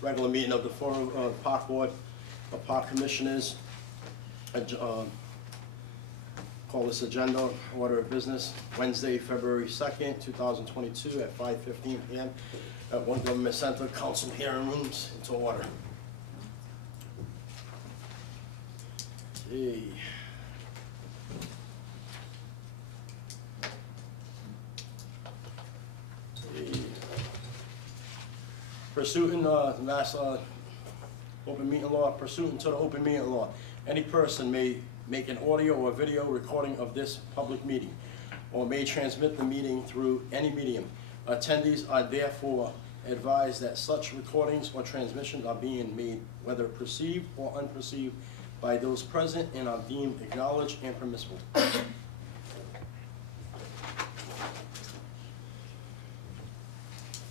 regular meeting of the Park Board of Park Commissioners. Call this agenda order of business Wednesday, February 2nd, 2022 at 5:15 p.m. at One Government Center, Council Hearing Rooms, into order. Okay. Pursuant to Mass Open Meeting Law, pursuant to the Open Meeting Law, any person may make an audio or video recording of this public meeting, or may transmit the meeting through any medium. Attendees are therefore advised that such recordings or transmissions are being made, whether perceived or unperceived, by those present and are deemed acknowledged and permissible.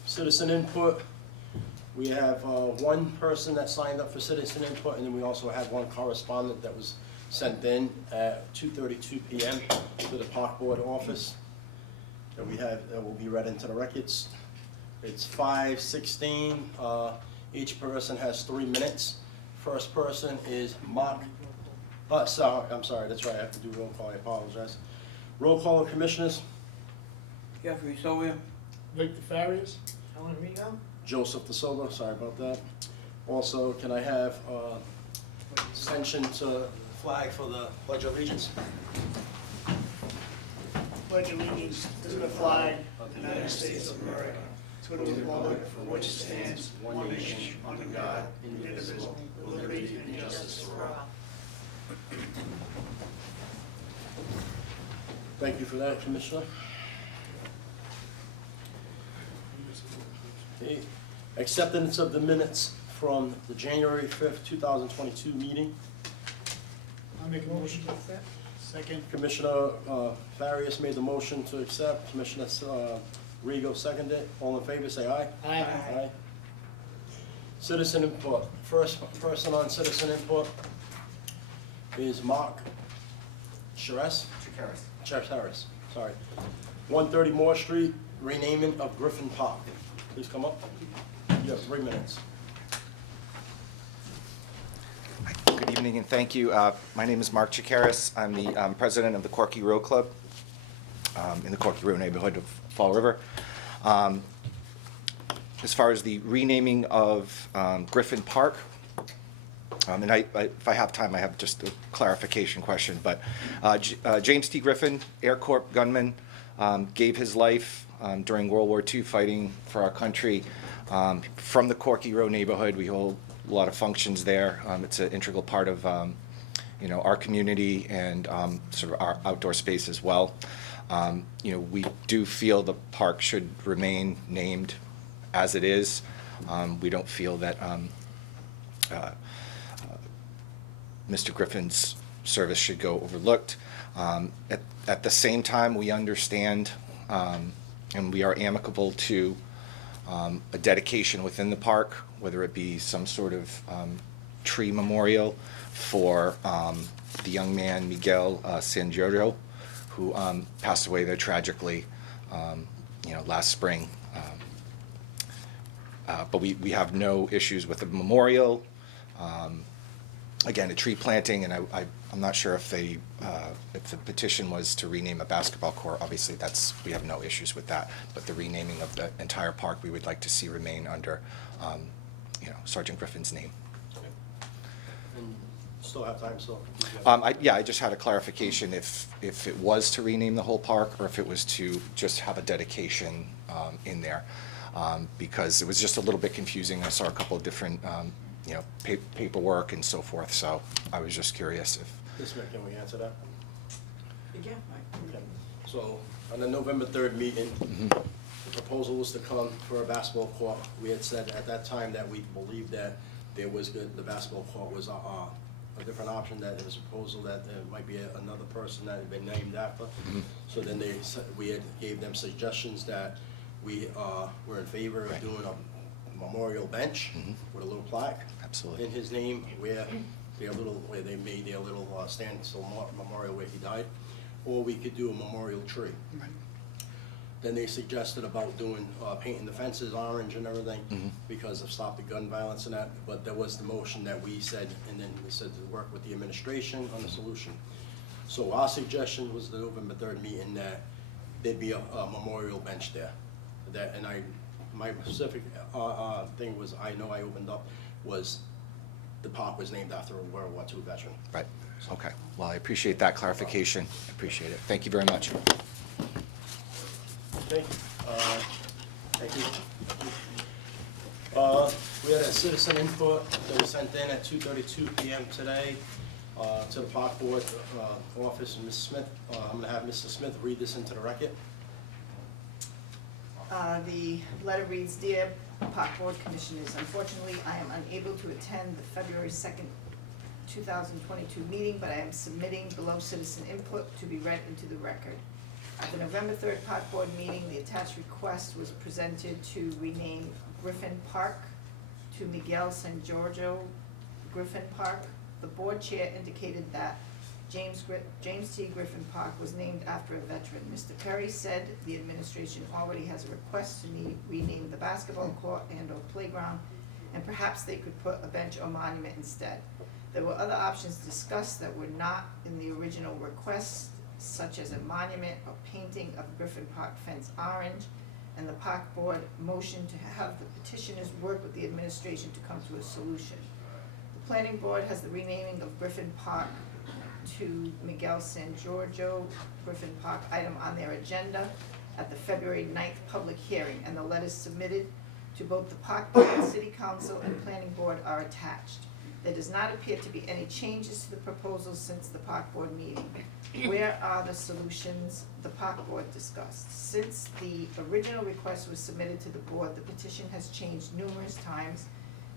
Citizen input. We have one person that signed up for citizen input, and then we also have one correspondent that was sent in at 2:32 p.m. to the Park Board office that we have, that will be read into the records. It's 5:16. Each person has 3 minutes. First person is Mark. I'm sorry, that's right, I have to do roll call, I apologize. Roll call of commissioners. Jeffrey Sawyer. Victor Farias. Helen Rigo. Joseph De Silva, sorry about that. Also, can I have extension to flag for the Pledge of Allegiance? Pledge allegiance to the flag of the United States of America, to the republic for which it stands, one nation, under God, indivisible, with liberty and justice for all. Thank you for that, Commissioner. Okay. Acceptance of the minutes from the January 5th, 2022 meeting. I'll make a motion to accept. Second. Commissioner Farias made the motion to accept. Commissioner Rigo seconded. All in favor, say aye. Aye. Aye. Citizen input. First person on citizen input is Mark Charest. Harris, sorry. 130 Moore Street, renaming of Griffin Park. Please come up. You have 3 minutes. Good evening and thank you. My name is Mark Chikaris. I'm the president of the Corky Row Club in the Corky Row neighborhood of Fall River. As far as the renaming of Griffin Park, and if I have time, I have just a clarification question, but James T. Griffin, Air Corps gunman, gave his life during World War II fighting for our country. From the Corky Row neighborhood, we hold a lot of functions there. It's an integral part of our community and sort of our outdoor space as well. We do feel the park should remain named as it is. We don't feel that Mr. Griffin's service should go overlooked. At the same time, we understand and we are amicable to a dedication within the park, whether it be some sort of tree memorial for the young man Miguel San Giorgio, who passed away there tragically last spring. But we have no issues with the memorial. Again, a tree planting, and I'm not sure if the petition was to rename a basketball court. Obviously, we have no issues with that. But the renaming of the entire park, we would like to see remain under, Sergeant Griffin's name. Okay. And still have time, so. I just had a clarification if it was to rename the whole park or if it was to just have a dedication in there, because it was just a little bit confusing. I saw a couple of different. Paperwork and so forth. So I was just curious if. Can we answer that? Yeah. Okay. So on the November 3rd meeting, the proposal was to come for a basketball court. We had said at that time that we believed that there was the basketball court was a different option, that there was a proposal that there might be another person that had been named after. So then we gave them suggestions that we were in favor of doing a memorial bench with a little plaque. Absolutely. In his name, where they made their little standstill memorial where he died, or we could do a memorial tree. Then they suggested about doing, painting the fences orange and everything because of stop the gun violence and that, but there was the motion that we said, and then we said to work with the administration on the solution. So our suggestion was the November 3rd meeting that there'd be a memorial bench there. That, and my specific, thing was, I know I opened up, was the park was named after a World War II veteran. Right, okay. Well, I appreciate that clarification. I appreciate it. Thank you very much. Okay, thank you. We had a citizen input that was sent in at 2:32 PM today to the park board office, and Ms. Smith, I'm gonna have Mr. Smith read this into the record. The letter reads, "Dear Park Board Commissioners, unfortunately, I am unable to attend the February 2nd, 2022 meeting, but I am submitting below citizen input to be read into the record. At the November 3rd Park Board meeting, the attached request was presented to rename Griffin Park to Miguel San Giorgio Griffin Park. The board chair indicated that James T. Griffin Park was named after a veteran. Mr. Perry said the administration already has a request to rename the basketball court and/or playground, and perhaps they could put a bench or monument instead. There were other options discussed that were not in the original request, such as a monument or painting of Griffin Park fence orange, and the park board motioned to have the petitioners work with the administration to come to a solution. The planning board has the renaming of Griffin Park to Miguel San Giorgio Griffin Park item on their agenda at the February 9th public hearing, and the letters submitted to both the park board, city council, and planning board are attached. There does not appear to be any changes to the proposal since the park board meeting. Where are the solutions the park board discussed? Since the original request was submitted to the board, the petition has changed numerous times,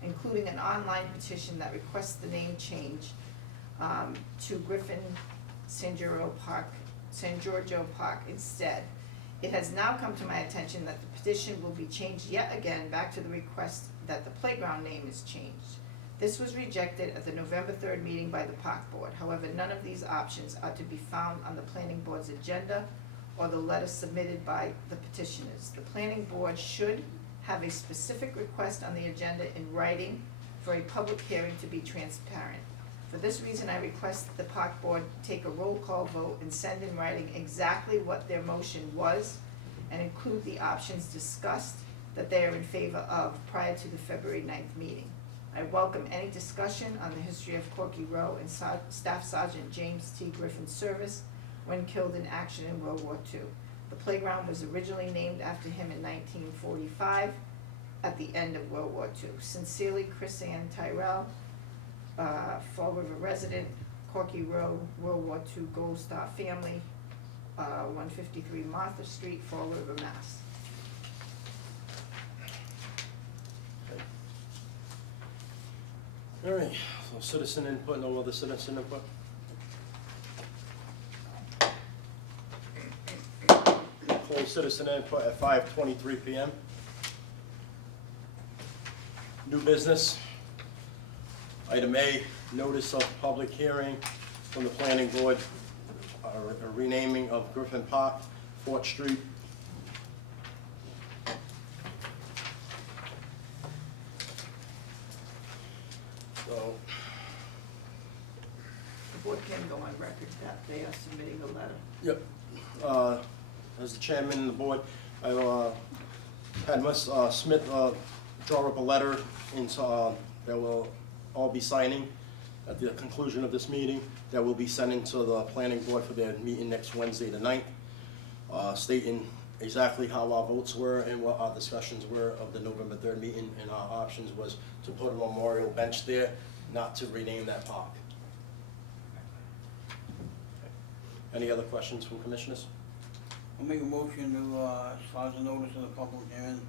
including an online petition that requests the name change to Griffin San Giorgio Park instead. It has now come to my attention that the petition will be changed yet again back to the request that the playground name is changed. This was rejected at the November 3rd meeting by the park board. However, none of these options are to be found on the planning board's agenda or the letter submitted by the petitioners. The planning board should have a specific request on the agenda in writing for a public hearing to be transparent. For this reason, I request that the park board take a roll call vote and send in writing exactly what their motion was and include the options discussed that they are in favor of prior to the February 9th meeting. I welcome any discussion on the history of Corky Row and Staff Sergeant James T. Griffin's service when killed in action in World War II. The playground was originally named after him in 1945 at the end of World War II. Sincerely, Chris Ann Tyrell, Fall River resident, Corky Row, World War II Gold Star family, 153 Martha Street, Fall River, Mass. All right, so citizen input, no other citizen input? Close citizen input at 5:23 PM. New business. Item A, notice of public hearing from the planning board, a renaming of Griffin Park, 4th Street. So, The board can go on record that they are submitting a letter. yep, as the chairman of the board, I had Ms. Smith draw up a letter that will all be signing at the conclusion of this meeting, that will be sent into the planning board for their meeting next Wednesday, the 9th, stating exactly how our votes were and what our discussions were of the November 3rd meeting, and our options was to put a memorial bench there, not to rename that park. Any other questions from commissioners? I'll make a motion to, as far as the notice of the public hearing,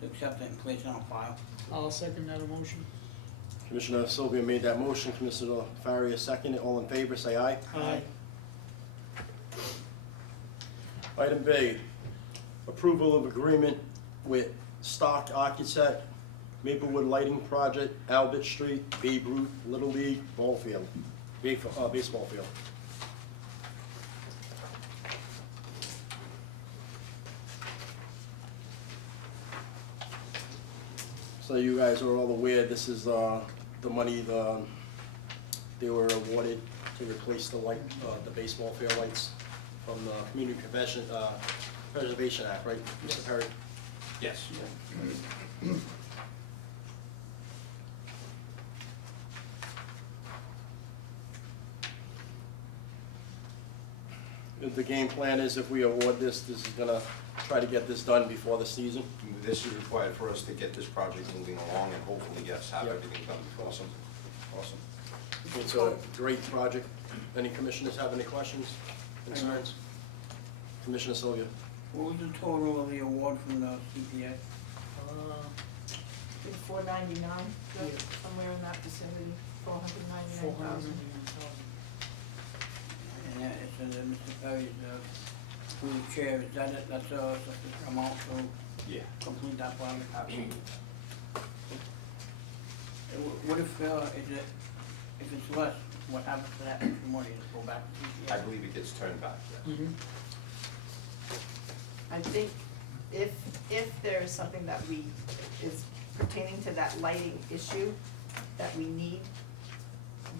to accept it and place it on file. I'll second that motion. Commissioner Sylvia made that motion, Commissioner Faria seconded, all in favor, say aye. Aye. Item B, approval of agreement with Stock Architect, Maplewood Lighting Project, Albert Street, Babe Ruth, Little League, ball field, baseball field. So you guys are all aware, this is the money they were awarded to replace the light, the baseball field lights from the Community Preservation Act, right, Mr. Perry? Yes. The game plan is if we award this, this is gonna try to get this done before the season. This is required for us to get this project moving along and hopefully, yes, have Yep. everything done before. Awesome. It's a great project. Any commissioners have any questions, concerns? Commissioner Sylvia? What was the total of the award from the CPA? I think 499, somewhere in that vicinity, 499,000. And that is, Mr. Perry's, through the chair, is that it, that's sufficient amount to Yeah. complete that project? Absolutely. What if, if it's less, what happens to that extra money, does it go back to CPA? I believe it gets turned back, yes. I think if there is something that is pertaining to that lighting issue that we need,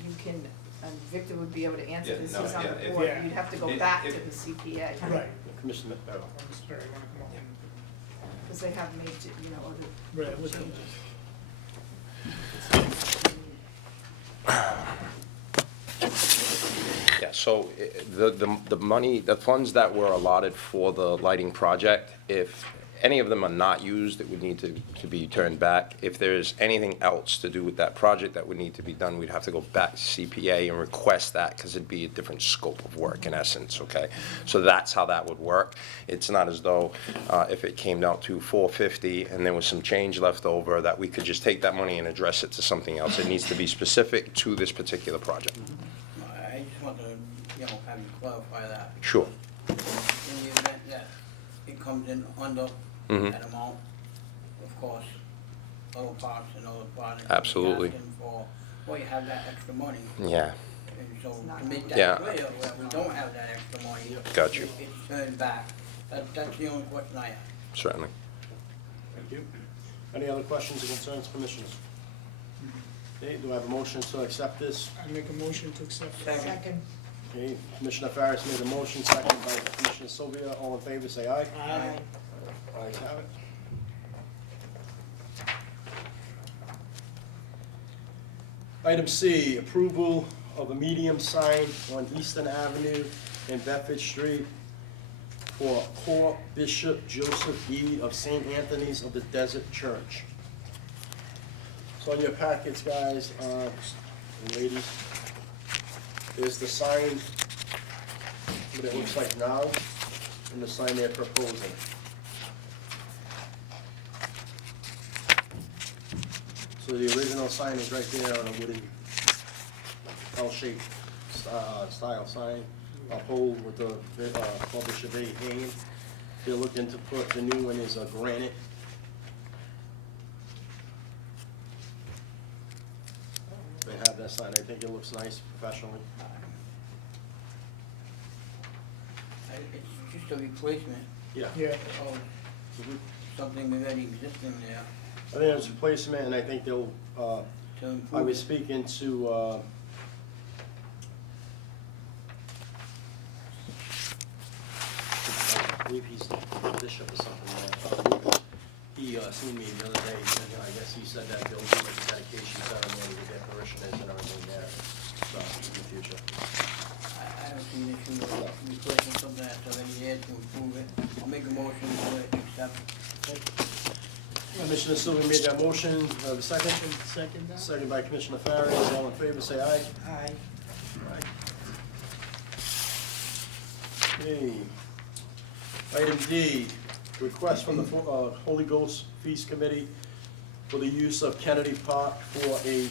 you can, and Victor would be able to answer Yeah, this, no, he's on yeah, the if- board, yeah. you'd have to go If- back to if- the CPA. Right. Commissioner Barrow? Mr. Perry, wanna come up? Because they have made, other Right, with changes. Yeah, so the money, the funds that were allotted for the lighting project, if any of them are not used, it would need to be turned back. If there's anything else to do with that project that would need to be done, we'd have to go back to CPA and request that, because it'd be a different scope of work in essence, okay? So that's how that would work. It's not as though if it came down to $450 and there was some change left over, that we could just take that money and address it to something else. It needs to be specific to this particular project. I just want to, have you clarify that. Sure. In the event that it comes in under Mhm. that amount, of course, other parts and other projects. Absolutely. Asking for, well, you have that extra money, Yeah, and so It's not to make Yeah. that clear, where we don't have that extra money. Got you. It's turned back. That's the only question I have. certainly. Thank you. Any other questions or concerns, commissioners? Okay, do I have a motion to accept this? I make a motion to accept. Second. Okay, Commissioner Farris made a motion, seconded by Commissioner Sylvia. All in favor, say aye. Aye. Ayes have it. Item C, approval of a medium sign on Eastern Avenue and Bedford Street for Core Bishop Joseph E. of St. Anthony's of the Desert Church. So in your packets, guys, and ladies, is the sign, what it looks like now, and the sign they're proposing. So the original sign is right there on a wooden L-shaped style sign, a pole with the Bishop A hanging. They're looking to put, the new one is a granite. They have that sign, I think it looks nice professionally. It's just a replacement Yeah. Yeah, of something already existing there I think it's a replacement, and I think they'll, to I improve was it. speaking to, I believe he's the bishop or something. He seen me the other day, and I guess he said that they'll do like a dedication ceremony with their parishioners and everything there, so in the future. I don't see an issue with replacing something that's already there to improve it. I'll make a motion to accept. Commissioner Sylvia made that motion, have a second? second that? Second by Commissioner Farris, all in favor, say aye. Aye. Okay. Item D, request from the Holy Ghost Feast Committee for the use of Kennedy Park for a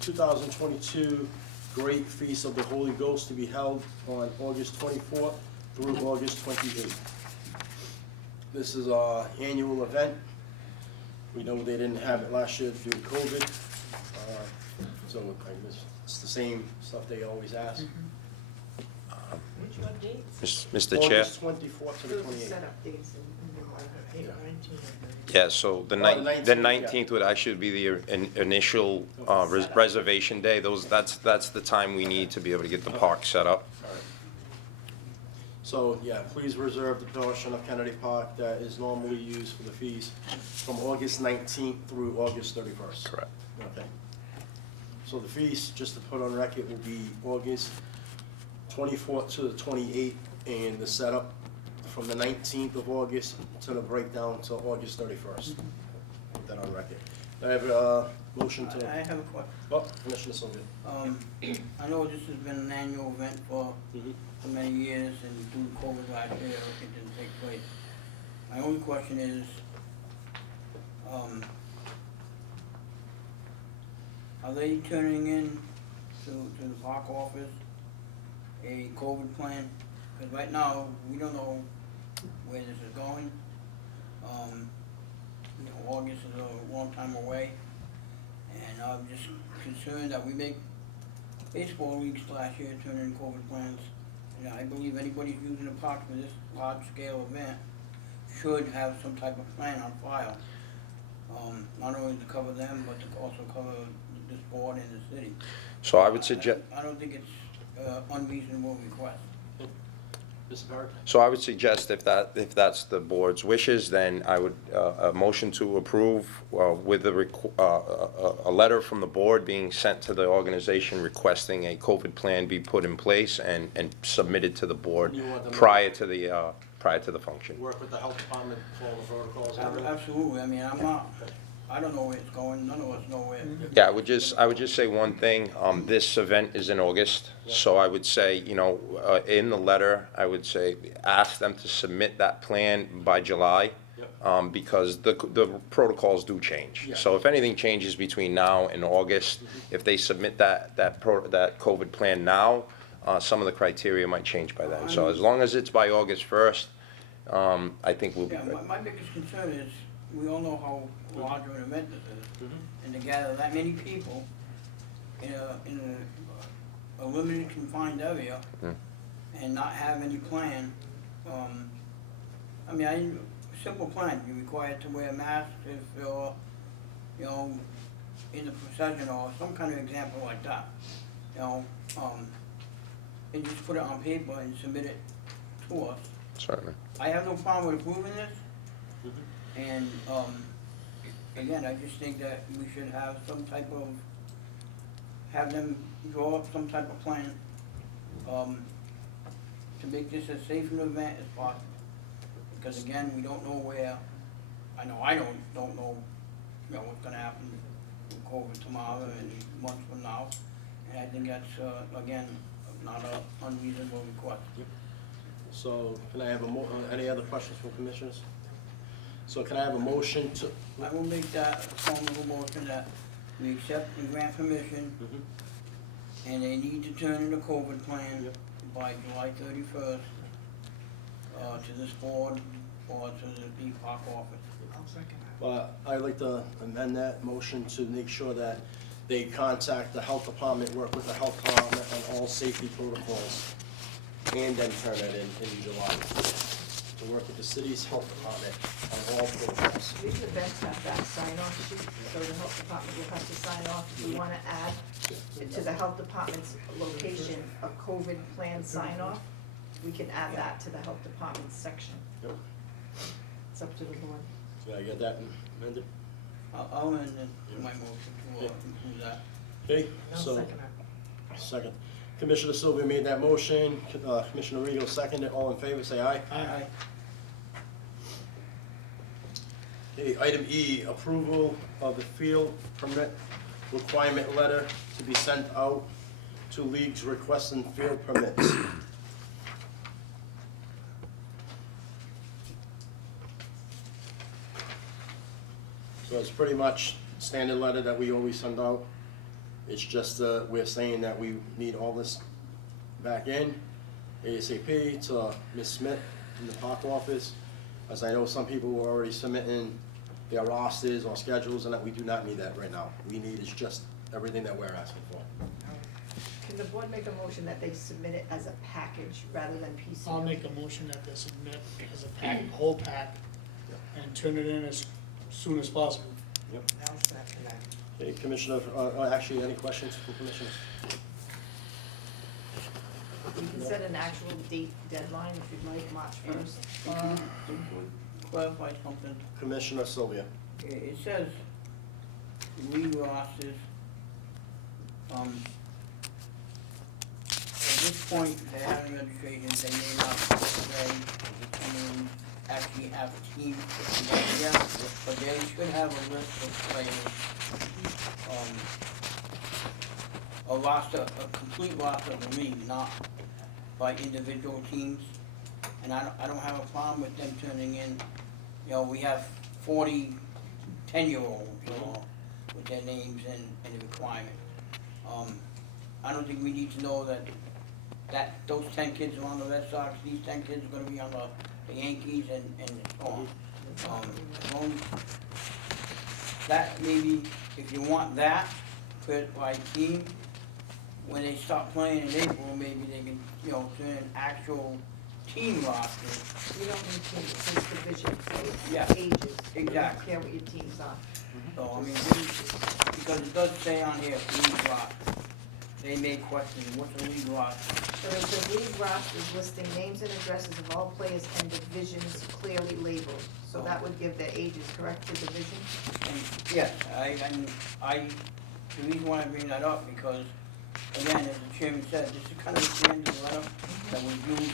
2022 Great Feast of the Holy Ghost to be held on August 24th through August 28th. This is our annual event. We know they didn't have it last year due to COVID, so I guess it's the same stuff they always ask. Mr. Chair? August 24th to the Those are 28th. setup dates and Yeah, so the Oh, the 19th, the 19th, yeah. 19th would actually be the initial reservation day. That's the time we need to be able to get the park set up. Alright. So, yeah, please reserve the portion of Kennedy Park that is normally used for the fees from August 19th through August 31st. Correct. Okay. So the fees, just to put on record, will be August 24th to the 28th, and the setup from the 19th of August to the breakdown to August 31st. Put that on record. I have a motion to, I have a question. oh, Commissioner Sylvia. I know this has been an annual event for many years, and due to COVID last year, it didn't take place. My only question is, are they turning in to the park office a COVID plan? Because right now, we don't know where this is going. You know, August is a long time away, and I'm just concerned that we make baseball leagues last year turn in COVID plans. And I believe anybody who's using the park for this large-scale event should have some type of plan on file. Not only to cover them, but to also cover this board and the city. So I would suggest. I don't think it's unreasonable request. Mr. Barrett? So I would suggest if that's the board's wishes, then I would, a motion to approve with a letter from the board being sent to the organization requesting a COVID plan be put in place and submitted to the board You want them- prior to the function. Work with the health department, follow the protocols. and everything? Absolutely, I mean, I don't know where it's going, none of us know where. Yeah, I would just say one thing, this event is in August, so I would say, you know, in the letter, I would say, ask them to submit that plan by July, because the protocols do change. Yeah. So if anything changes between now and August, if they submit that COVID plan now, some of the criteria might change by then. So as long as it's by August 1st, I think we'll be Yeah, good. my biggest concern is, we all know how large of an event this is, and to gather that many people in a limited confined area and not have any plan, I mean, simple plan, you're required to wear a mask if you're, you know, in the procession or some kind of example like that, you know, and just put it on paper and submit it to us. Certainly. I have no problem with approving this, and, again, I just think that we should have some type of, have them draw up some type of plan, to make this as safe an event as possible. Because again, we don't know where, I know I don't know, you know, what's gonna happen with COVID tomorrow and months from now. And I think that's, again, not a unreasonable request. So can I have any other questions from commissioners? So can I have a motion to, I will make that a form of a motion that we accept and grant permission, and they need to turn in a COVID plan by July 31st, to this board or to the park office. I'd like to amend that motion to make sure that they contact the health department, work with the health department on all safety protocols, and then turn it in July. To work with the city's health department on all protocols. These events have that sign-off sheet, so the health department will have to sign off. If we wanna add to the health department's location a COVID plan sign-off, we can add that to the health department's section. Yep. It's up to the board. Can I get that amended? I'll amend my motion to include that. Okay, so. Second. Commissioner Sylvia made that motion, Commissioner Regal seconded, all in favor, say aye. Aye. Okay, item E, approval of the field permit requirement letter to be sent out to leagues requesting field permits. So it's pretty much standard letter that we always send out. It's just, we're saying that we need all this back in ASAP to Ms. Smith in the park office. As I know, some people were already submitting their rosters or schedules, and that we do not need that right now. We need is just everything that we're asking for. Can the board make a motion that they submit it as a package rather than piecemeal? I'll make a motion that they submit as a pack, whole pack, and turn it in as soon as possible. Okay, Commissioner, actually, any questions from commissioners? You can set an actual date deadline if you'd like, March 1st. Clarify something. Commissioner Sylvia. It says lead rosters, at this point, they're having registrations, they may not say, actually have teams put together, but they should have a list of players, a roster, a complete roster of the league, not by individual teams. And I don't have a problem with them turning in, we have 40 10-year-olds, with their names and the requirements. I don't think we need to know that those 10 kids are on the Red Sox, these 10 kids are gonna be on the Yankees and so on. As long as that, maybe, if you want that, put by team, when they start playing in April, maybe they can, turn in actual team rosters. You don't need teams, it says division, so it's Yeah. ages. Exactly. You don't care what your teams are. So, because it does say on here, league roster. They may question, what's a league roster? So it says league rosters listing names and addresses of all players and divisions clearly labeled. So that would give their ages, correct, the division? And, yes, the reason why I bring that up, because, again, as the chairman said, this is kind of the standard letter that was used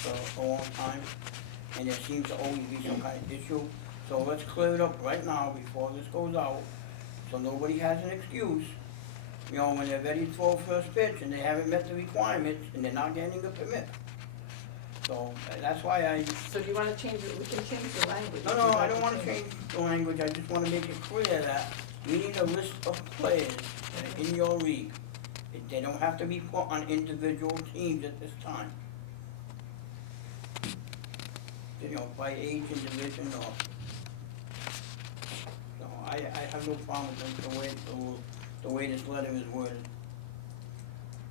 for a long time, and there seems to always be some kind of issue. So let's clear it up right now before this goes out, so nobody has an excuse. When they're ready to throw first pitch and they haven't met the requirements and they're not getting a permit. So that's why So do you wanna change it, we can change the language. no, I don't wanna change the language, I just wanna make it clear that you need a list of players that are in your league. They don't have to be put on individual teams at this time. By age and division or. So I have no problem with the way this letter is worded.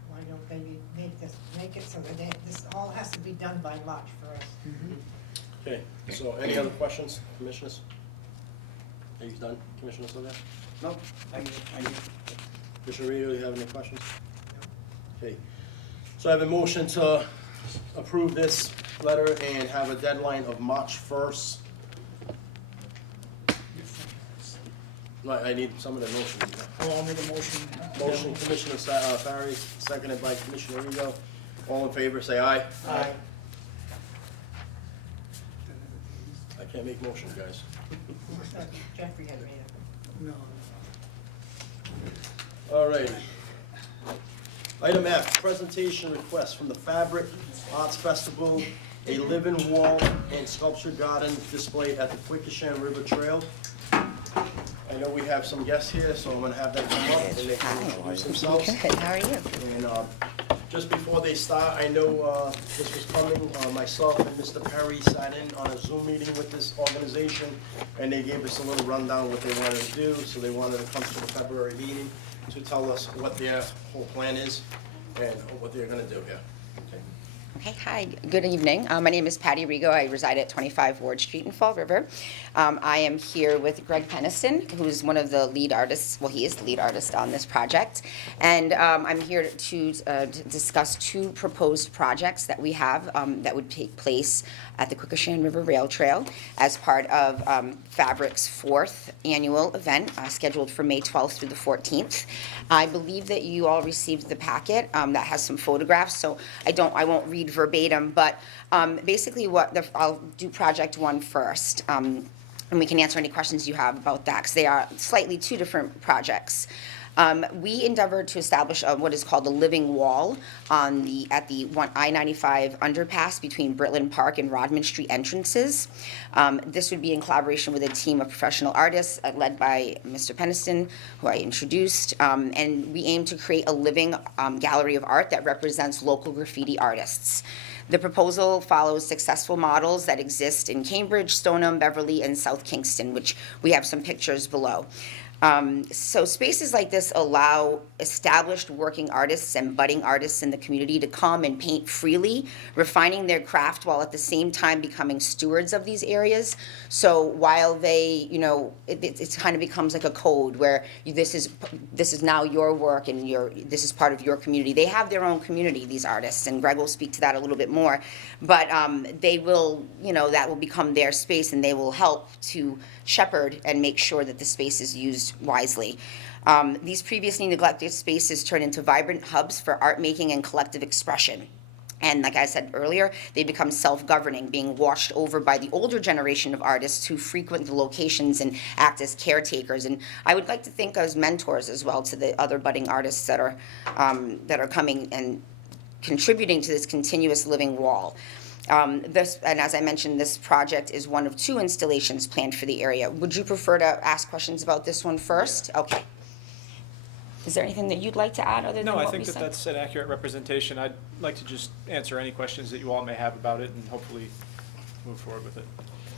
Why don't they make it so that this all has to be done by March 1st? Okay, so any other questions, commissioners? Are you done, Commissioner Sylvia? No, I Commissioner Rito, do you have any questions? Okay, so I have a motion to approve this letter and have a deadline of March 1st. I need some of the motion. I'll make a motion. Motion, Commissioner Farry, seconded by Commissioner Rito. All in favor, say aye. Aye. I can't make motions, guys. Jeffrey had made it. No. All right. Item F, presentation request from the Fabric Arts Festival, a living wall and sculpture garden displayed at the Kwikkeshan River Trail. I know we have some guests here, so I'm gonna have them come up and they can introduce themselves. Good, how are you? And just before they start, I know this was coming, myself and Mr. Perry sat in on a Zoom meeting with this organization, and they gave us a little rundown of what they wanted to do, so they wanted to come to the February meeting to tell us what their whole plan is and what they're gonna do here. Okay. Okay, hi, good evening. My name is Patty Rigo. I reside at 25 Ward Street in Fall River. I am here with Greg Peniston, who's one of the lead artists, well, he is the lead artist on this project. And I'm here to discuss two proposed projects that we have that would take place at the Kwikkeshan River Rail Trail as part of Fabric's 4th annual event, scheduled for May 12th through the 14th. I believe that you all received the packet that has some photographs, so I won't read verbatim, but basically I'll do project 1 first. And we can answer any questions you have about that, because they are slightly two different projects. We endeavored to establish what is called a living wall at the I-95 underpass between Britland Park and Rodman Street entrances. This would be in collaboration with a team of professional artists led by Mr. Peniston, who I introduced, and we aim to create a living gallery of art that represents local graffiti artists. The proposal follows successful models that exist in Cambridge, Stoneham, Beverly, and South Kingston, which we have some pictures below. So spaces like this allow established working artists and budding artists in the community to come and paint freely, refining their craft while at the same time becoming stewards of these areas. So while they, it kind of becomes like a code where this is now your work and this is part of your community. They have their own community, these artists, and Greg will speak to that a little bit more. But they will, that will become their space, and they will help to shepherd and make sure that the space is used wisely. These previously neglected spaces turn into vibrant hubs for art making and collective expression. And like I said earlier, they become self-governing, being washed over by the older generation of artists who frequent the locations and act as caretakers. And I would like to think as mentors as well to the other budding artists that are coming and contributing to this continuous living wall. And as I mentioned, this project is one of 2 installations planned for the area. Would you prefer to ask questions about this one first? Yeah. Okay. Is there anything that you'd like to add other than No, what I we think said? that that's an accurate representation. I'd like to just answer any questions that you all may have about it and hopefully move forward with it.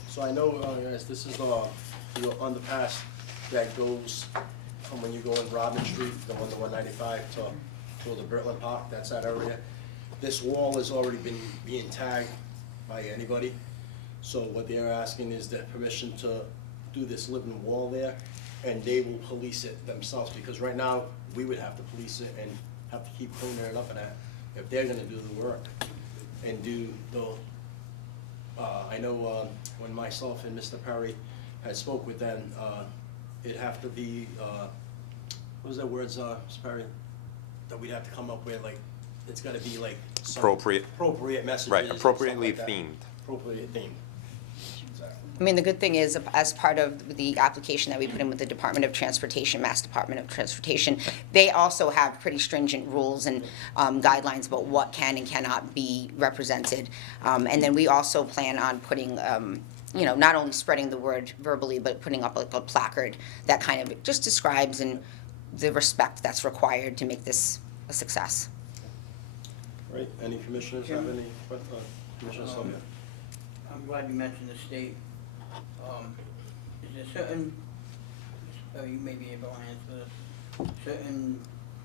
So I know, guys, this is the underpass that goes from when you go in Robin Street, the 195 to the Britland Park, that's that area. This wall has already been being tagged by anybody. So what they're asking is the permission to do this living wall there, and they will police it themselves, because right now, we would have to police it and have to keep cleaning it up and that, if they're gonna do the work and do the, I know when myself and Mr. Perry had spoke with them, it'd have to be, what was the words, Mr. Perry, that we'd have to come up with, like, it's gotta be like some appropriate messages. Right, and appropriately stuff like that. themed. Appropriate themed. Exactly. I mean, the good thing is, as part of the application that we put in with the Department of Transportation, Mass Department of Transportation, they also have pretty stringent rules and guidelines about what can and cannot be represented. And then we also plan on putting, not only spreading the word verbally, but putting up like a placard that kind of just describes and the respect that's required to make this a success. Right, any commissioners have any, Commissioner Sylvia? I'm glad you mentioned the state. Is there certain, you may be able to answer this, certain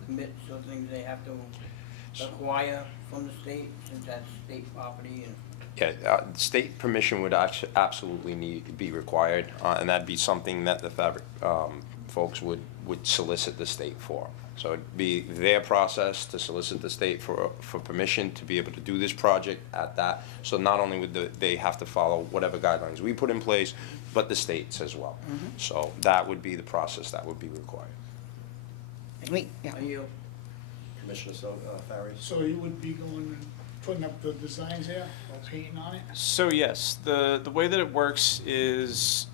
commits or things they have to acquire from the state, since that's state property and? Yeah, state permission would absolutely be required, and that'd be something that the fabric folks would solicit the state for. So it'd be their process to solicit the state for permission to be able to do this project at that. So not only would they have to follow whatever guidelines we put in place, but the states as well. Mm-hmm. So that would be the process that would be required. Are you? Commissioner Farry? So you would be going and putting up the designs there, or painting on it? So yes, the way that it works is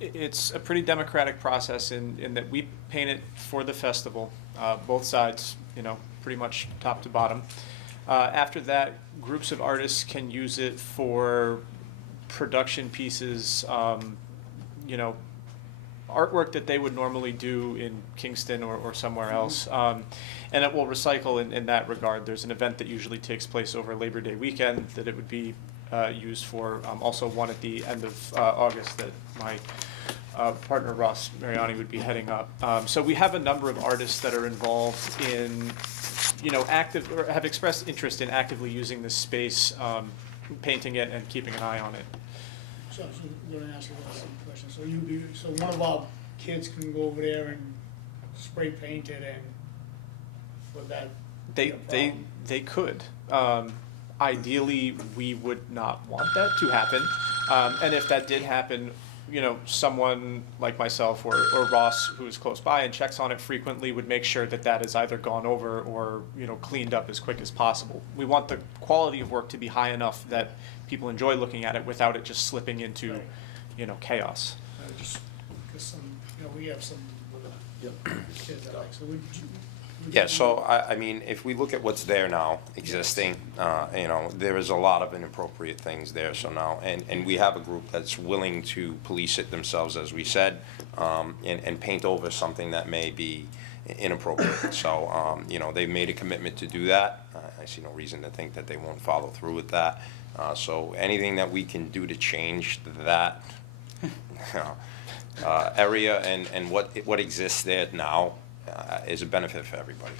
it's a pretty democratic process in that we paint it for the festival, both sides, pretty much top to bottom. After that, groups of artists can use it for production pieces, artwork that they would normally do in Kingston or somewhere else. And it will recycle in that regard. There's an event that usually takes place over Labor Day weekend that it would be used for. Also one at the end of August that my partner Ross Mariani would be heading up. So we have a number of artists that are involved in, active or have expressed interest in actively using this space, painting it and keeping an eye on it. So we're gonna ask you that same question. So one of our kids can go over there and spray paint it, and would that be a problem? They could. Ideally, we would not want that to happen. And if that did happen, someone like myself or Ross, who is close by and checks on it frequently, would make sure that that is either gone over or, cleaned up as quick as possible. We want the quality of work to be high enough that people enjoy looking at it without it just slipping into, chaos. Just because we have some kids that like, so would you? Yeah, so I mean, if we look at what's there now, existing, there is a lot of inappropriate things there. So now, and we have a group that's willing to police it themselves, as we said, and paint over something that may be inappropriate. So, they've made a commitment to do that. I see no reason to think that they won't follow through with that. So anything that we can do to change that area and what exists there now is a benefit for everybody.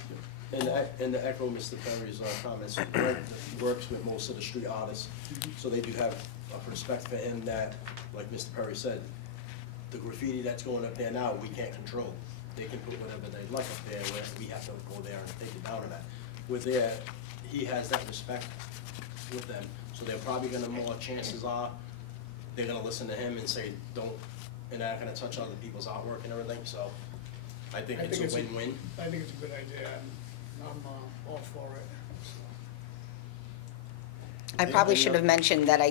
And to echo Mr. Perry's comments, Greg works with most of the street artists, so they do have a respect for him that, like Mr. Perry said, the graffiti that's going up there now, we can't control. They can put whatever they like up there, where we have to go there and take it down and that. With there, he has that respect with them, so they're probably gonna, more chances are, they're gonna listen to him and say, don't, and they're not gonna touch other people's artwork and everything, so I think it's a win-win. I think it's a good idea, and I'm all for it. I probably should have mentioned that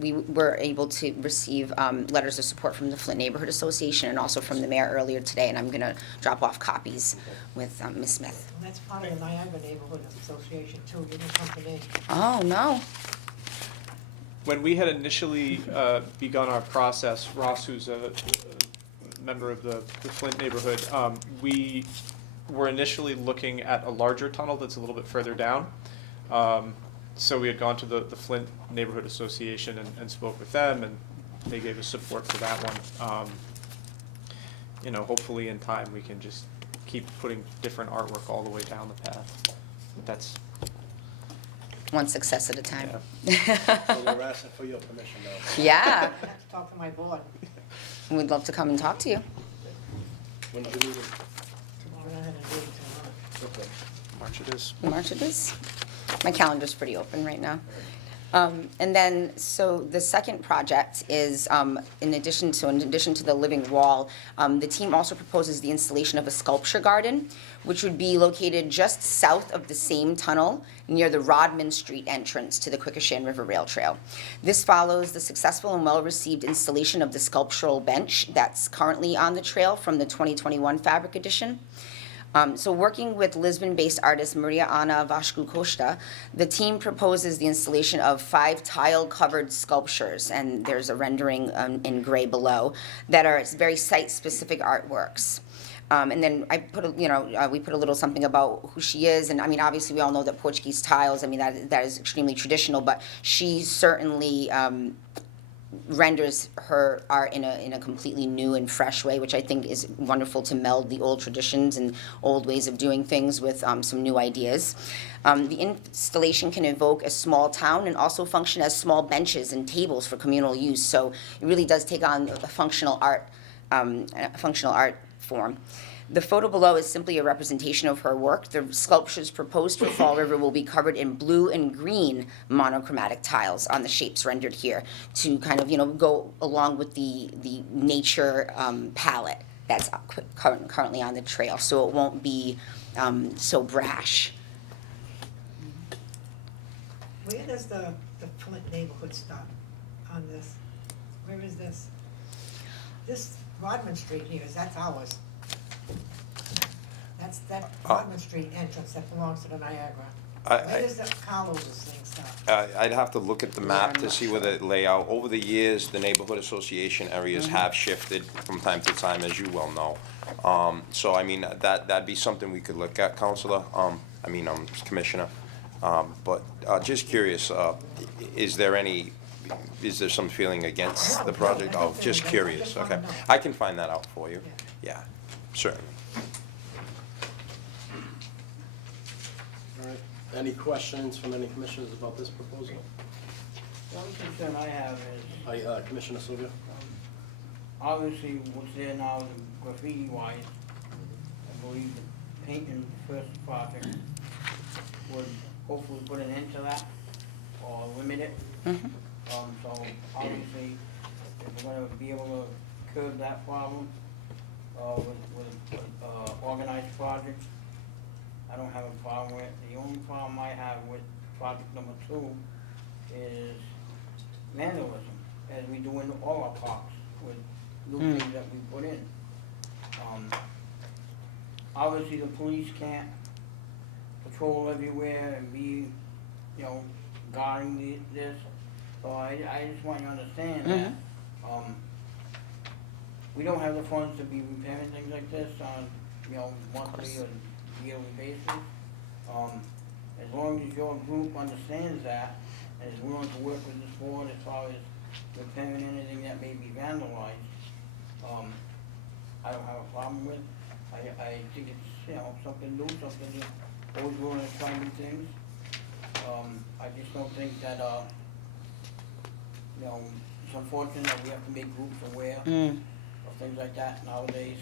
we were able to receive letters of support from the Flint Neighborhood Association and also from the mayor earlier today, and I'm gonna drop off copies with Ms. Smith. And that's part of the Niagara Neighborhood Association too, you didn't something in. Oh, no. When we had initially begun our process, Ross, who's a member of the Flint neighborhood, we were initially looking at a larger tunnel that's a little bit further down. So we had gone to the Flint Neighborhood Association and spoke with them, and they gave us support for that one. You know, hopefully in time we can just keep putting different artwork all the way down the path. That's, One success at a time. yeah. So we're asking for your permission now. Yeah, I have to talk to my board we'd love to come and talk to you. When do we leave? tomorrow, I'm gonna do it tomorrow. Okay. March it is. March it is. My calendar's pretty open right now. And then, so the second project is, in addition to the living wall, the team also proposes the installation of a sculpture garden, which would be located just south of the same tunnel near the Rodman Street entrance to the Kwikkeshan River Rail Trail. This follows the successful and well-received installation of the sculptural bench that's currently on the trail from the 2021 Fabric Edition. So working with Lisbon-based artist Maria Ana Vasco Costa, the team proposes the installation of 5 tile-covered sculptures, and there's a rendering in gray below, that are very site-specific artworks. And then I put we put a little something about who she is, and I mean, obviously we all know that Portuguese tiles, I mean, that is extremely traditional, but she certainly renders her art in a completely new and fresh way, which I think is wonderful to meld the old traditions and old ways of doing things with some new ideas. The installation can evoke a small town and also function as small benches and tables for communal use. So it really does take on a functional art form. The photo below is simply a representation of her work. The sculptures proposed for Fall River will be covered in blue and green monochromatic tiles on the shapes rendered here to kind of, go along with the nature palette that's currently on the trail, so it won't be so brash. Where does the Flint neighborhood stop on this? Where is this? This Rodman Street here, that's ours. That's that Rodman Street entrance that belongs to the Niagara. Where does the Carlos' thing stop? I'd have to look at the map to see where the layout, over the years, the neighborhood association areas have shifted from time to time, as you well know. So, I mean, that'd be something we could look at, Counselor, Commissioner. But just curious, is there some feeling against the project? Oh, just curious, okay. I can find that out for you. Yeah, certainly. All right. Any questions from any commissioners about this proposal? The only concern I have is, Commissioner Sylvia? obviously, what's there now is graffiti wise. I believe the painting first project would hopefully put an end to that or limit it. So obviously, if we're gonna be able to curb that problem, with organized projects, I don't have a problem with it. The only problem I have with project number 2 is vandalism, as we do in all our parks with new things that we put in. Obviously, the police can't patrol everywhere and be, guarding this. So I just want you to understand that, we don't have the funds to be repairing things like this on, monthly or yearly basis. as long as your group understands that and is willing to work with this board as far as repairing anything that may be vandalized, I don't have a problem with. I think it's, you know, something new, something new, always willing to try new things. I just don't think that, you know, it's unfortunate that we have to make groups aware of things like that nowadays.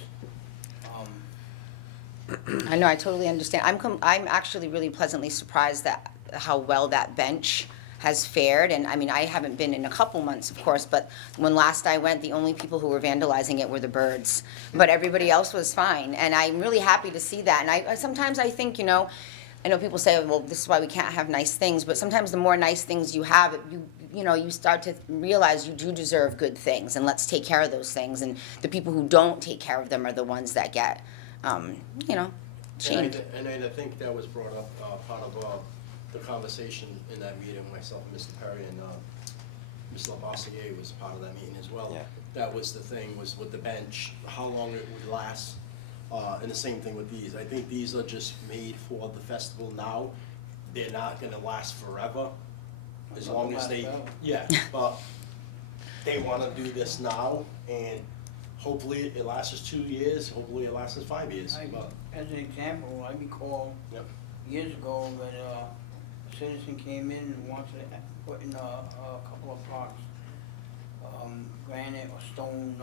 I know, I totally understand. I'm actually really pleasantly surprised that how well that bench has fared. And I mean, I haven't been in a couple months, of course, but when last I went, the only people who were vandalizing it were the birds. But everybody else was fine. And I'm really happy to see that. And I sometimes I think, you know, I know people say, well, this is why we can't have nice things. But sometimes the more nice things you have, you know, you start to realize you do deserve good things. And let's take care of those things. And the people who don't take care of them are the ones that get, you know, shamed. And I think that was brought up, part of the conversation in that meeting, myself and Mr. Perry and Ms. Lavoisier was part of that meeting as well. Yeah. That was the thing, was with the bench, how long it would last, and the same thing with these. I think these are just made for the festival now. They're not gonna last forever, as long as they, yeah, but they wanna do this now, and hopefully it lasts us 2 years, hopefully it lasts us 5 years, but. As an example, I recall Yep. years ago that a citizen came in and wanted to put in a couple of parks, granite or stone,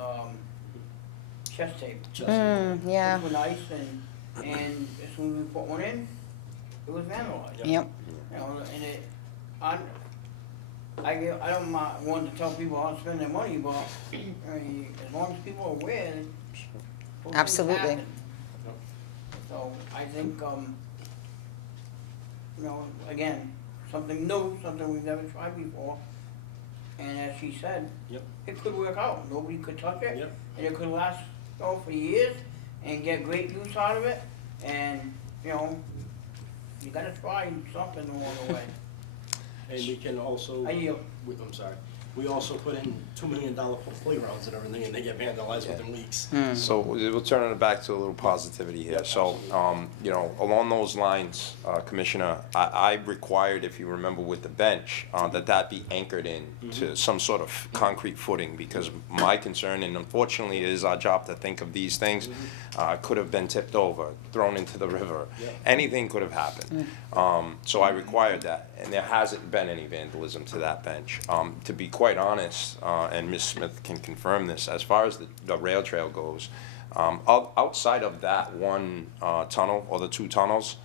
chest tape. Yeah. Which were nice, and as soon as we put one in, it was vandalized. Yep. You know, and I don't want to tell people how to spend their money, but I mean, as long as people are aware, those things Absolutely. happen. So I think, you know, again, something new, something we've never tried before. And as she said, Yep. it could work out. Nobody could touch it. Yep. And it could last, you know, for years and get great use out of it. And, you know, you gotta try something along the way. And we can also, I yield. I'm sorry, we also put in $2 million for playgrounds and everything, and they get vandalized within weeks. So we'll turn it back to a little positivity here. So, you know, along those lines, Commissioner, I required, if you remember with the bench, that be anchored in to some sort of concrete footing, because my concern, and unfortunately it is our job to think of these things, could have been tipped over, thrown into the river. Anything could have happened. So I required that, and there hasn't been any vandalism to that bench. To be quite honest, and Ms. Smith can confirm this, as far as the rail trail goes, outside of that one tunnel or the two tunnels,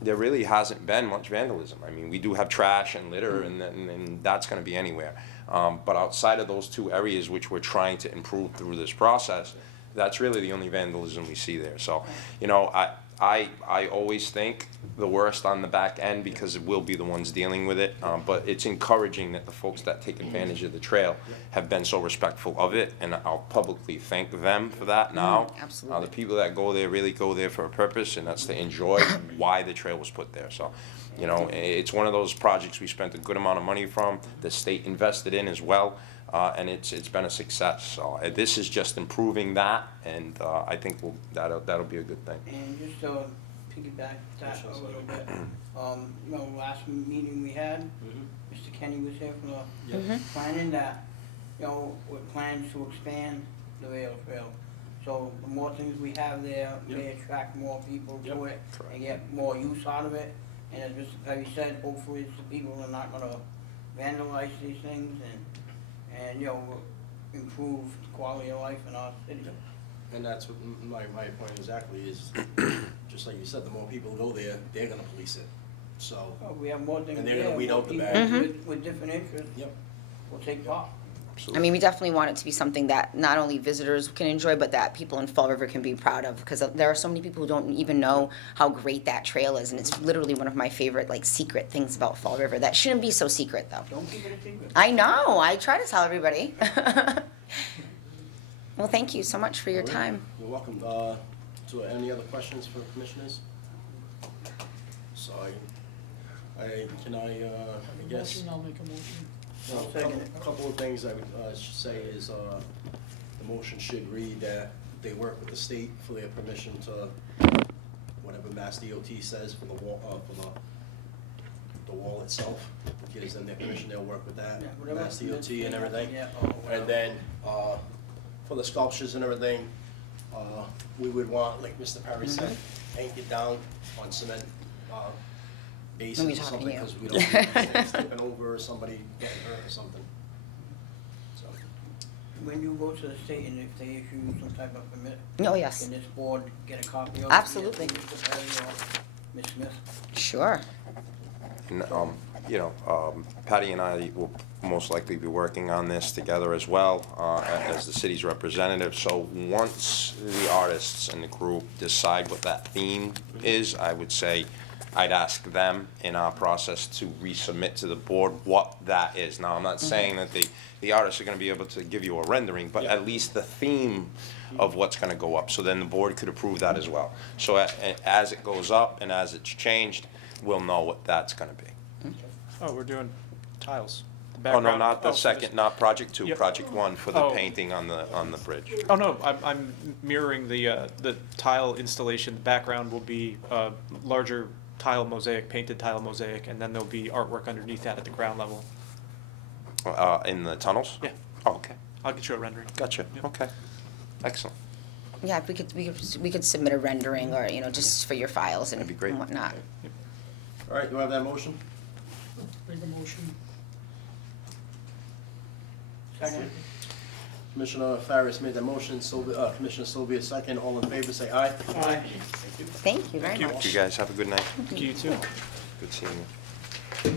there really hasn't been much vandalism. I mean, we do have trash and litter, and that's going to be anywhere. But outside of those two areas, which we're trying to improve through this process, that's really the only vandalism we see there. So, you know, I always think the worst on the back end, because we'll be the ones dealing with it. But it's encouraging that the folks that take advantage of the trail have been so respectful of it, and I'll publicly thank them for that now. Absolutely. The people that go there really go there for a purpose, and that's to enjoy why the trail was put there. So, you know, it's one of those projects we spent a good amount of money from, the state invested in as well. And it's been a success. So this is just improving that, and I think that'll be a good thing. And just to piggyback that a little bit, you know, last meeting we had, Mr. Kenny was here from the planning that, you know, with plans to expand the rail trail. So the more things we have there may attract more people to it and get more use out of it. And as Mr. Perry said, hopefully the people are not gonna vandalize these things and, you know, improve the quality of life in our city. And that's what my point exactly is, just like you said, the more people go there, they're gonna police it, so. We have more things And they're there, gonna weed more out the people bad. with different interests Yep. will take part. I mean, we definitely want it to be something that not only visitors can enjoy, but that people in Fall River can be proud of, because there are so many people who don't even know how great that trail is, and it's literally one of my favorite, like, secret things about Fall River. That shouldn't be so secret, though. Don't keep it a secret. I know, I try to tell everybody. Well, thank you so much for your All right. time. You're welcome. So any other questions for commissioners? So I guess. Motion, I'll make a motion. Well, a couple of things I would should say is, the motion should read that they work with the state for their permission to, whatever Mass DOT says for the the wall itself, gives them their permission, they'll work with that, Yeah, whatever Mass DOT and permits they everything. have to get, or whatever. And then, for the sculptures and everything, we would want, like Mr. Perry said, paint it down on cement, bases Let me or talk to something, you. because we don't want things tipping over or somebody getting hurt or something. So, When you go to the state and if they issue some type of permit, Oh, yes, can this board get a copy of it? Absolutely. Mr. Perry or Ms. Smith? sure. And, Patty and I will most likely be working on this together as well, as the city's representative. So once the artists and the group decide what that theme is, I would say I'd ask them in our process to resubmit to the board what that is. Now, I'm not saying that the artists are gonna be able to give you a rendering, but at least the theme of what's gonna go up, so then the board could approve that as well. So as it goes up and as it's changed, we'll know what that's gonna be. Oh, we're doing tiles. The Oh, no, background- not the for this- second, not project two, Yep. project one for the Oh. painting on the bridge. Oh, no, I'm mirroring the tile installation. The background will be larger tile mosaic, painted tile mosaic, and then there'll be artwork underneath that at the ground level. In the tunnels? Yeah. Oh, okay, I'll get you a rendering. gotcha, Yep. okay, excellent. Yeah, we could submit a rendering or, just for your files and That'd be great. whatnot. all right, do I have that motion? Make a motion. Second? Commissioner Farias made the motion, Commissioner Sylvia second, all in favor, say aye. Aye. Thank you very you. much. You guys have a good night. Thank you too. Good seeing you.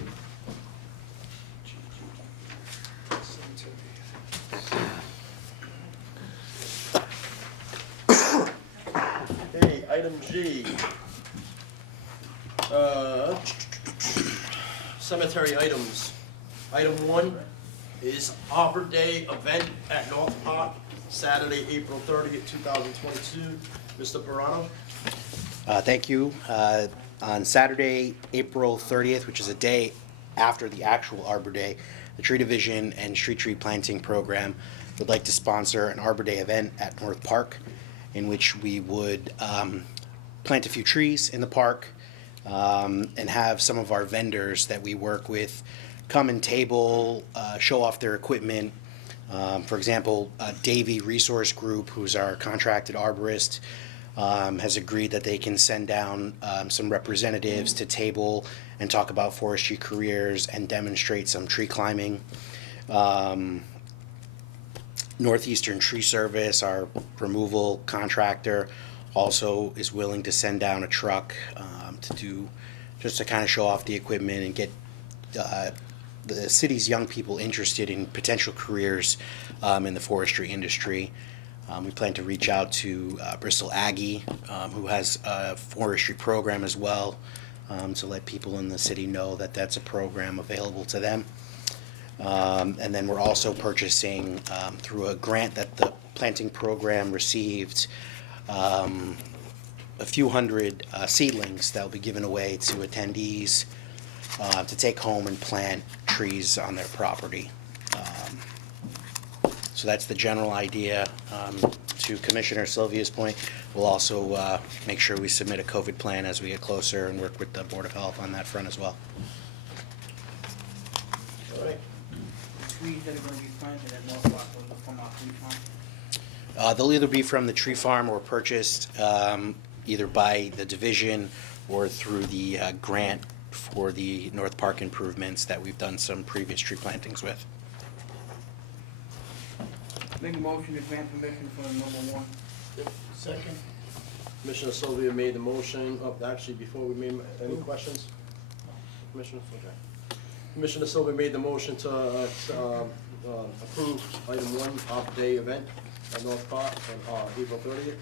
Okay, item G. Cemetery items. Item 1 is Arbor Day event at North Park, Saturday, April 30th, 2022. Mr. Pirano? Thank you. On Saturday, April 30th, which is a day after the actual Arbor Day, the Tree Division and Street Tree Planting Program would like to sponsor an Arbor Day event at North Park in which we would plant a few trees in the park and have some of our vendors that we work with come and table, show off their equipment. For example, Davy Resource Group, who's our contracted arborist, has agreed that they can send down some representatives to table and talk about forestry careers and demonstrate some tree climbing. Northeastern Tree Service, our removal contractor, also is willing to send down a truck just to kind of show off the equipment and get the city's young people interested in potential careers in the forestry industry. We plan to reach out to Bristol Aggie, who has a forestry program as well, to let people in the city know that that's a program available to them. And then we're also purchasing, through a grant that the planting program received, a few hundred seedlings that will be given away to attendees to take home and plant trees on their property. So that's the general idea. To Commissioner Sylvia's point, we'll also make sure we submit a COVID plan as we get closer and work with the Board of Health on that front as well. All right. Trees that are gonna be planted at North Park will come off tree farm. They'll either be from the tree farm or purchased either by the division or through the grant for the North Park improvements that we've done some previous tree plantings with. Make a motion to grant permission for number 1. Second. Commissioner Sylvia made the motion. Actually, before we made, any questions? Commissioner? Okay. Commissioner Sylvia made the motion to approve item 1, Arbor Day event at North Park on April 30th.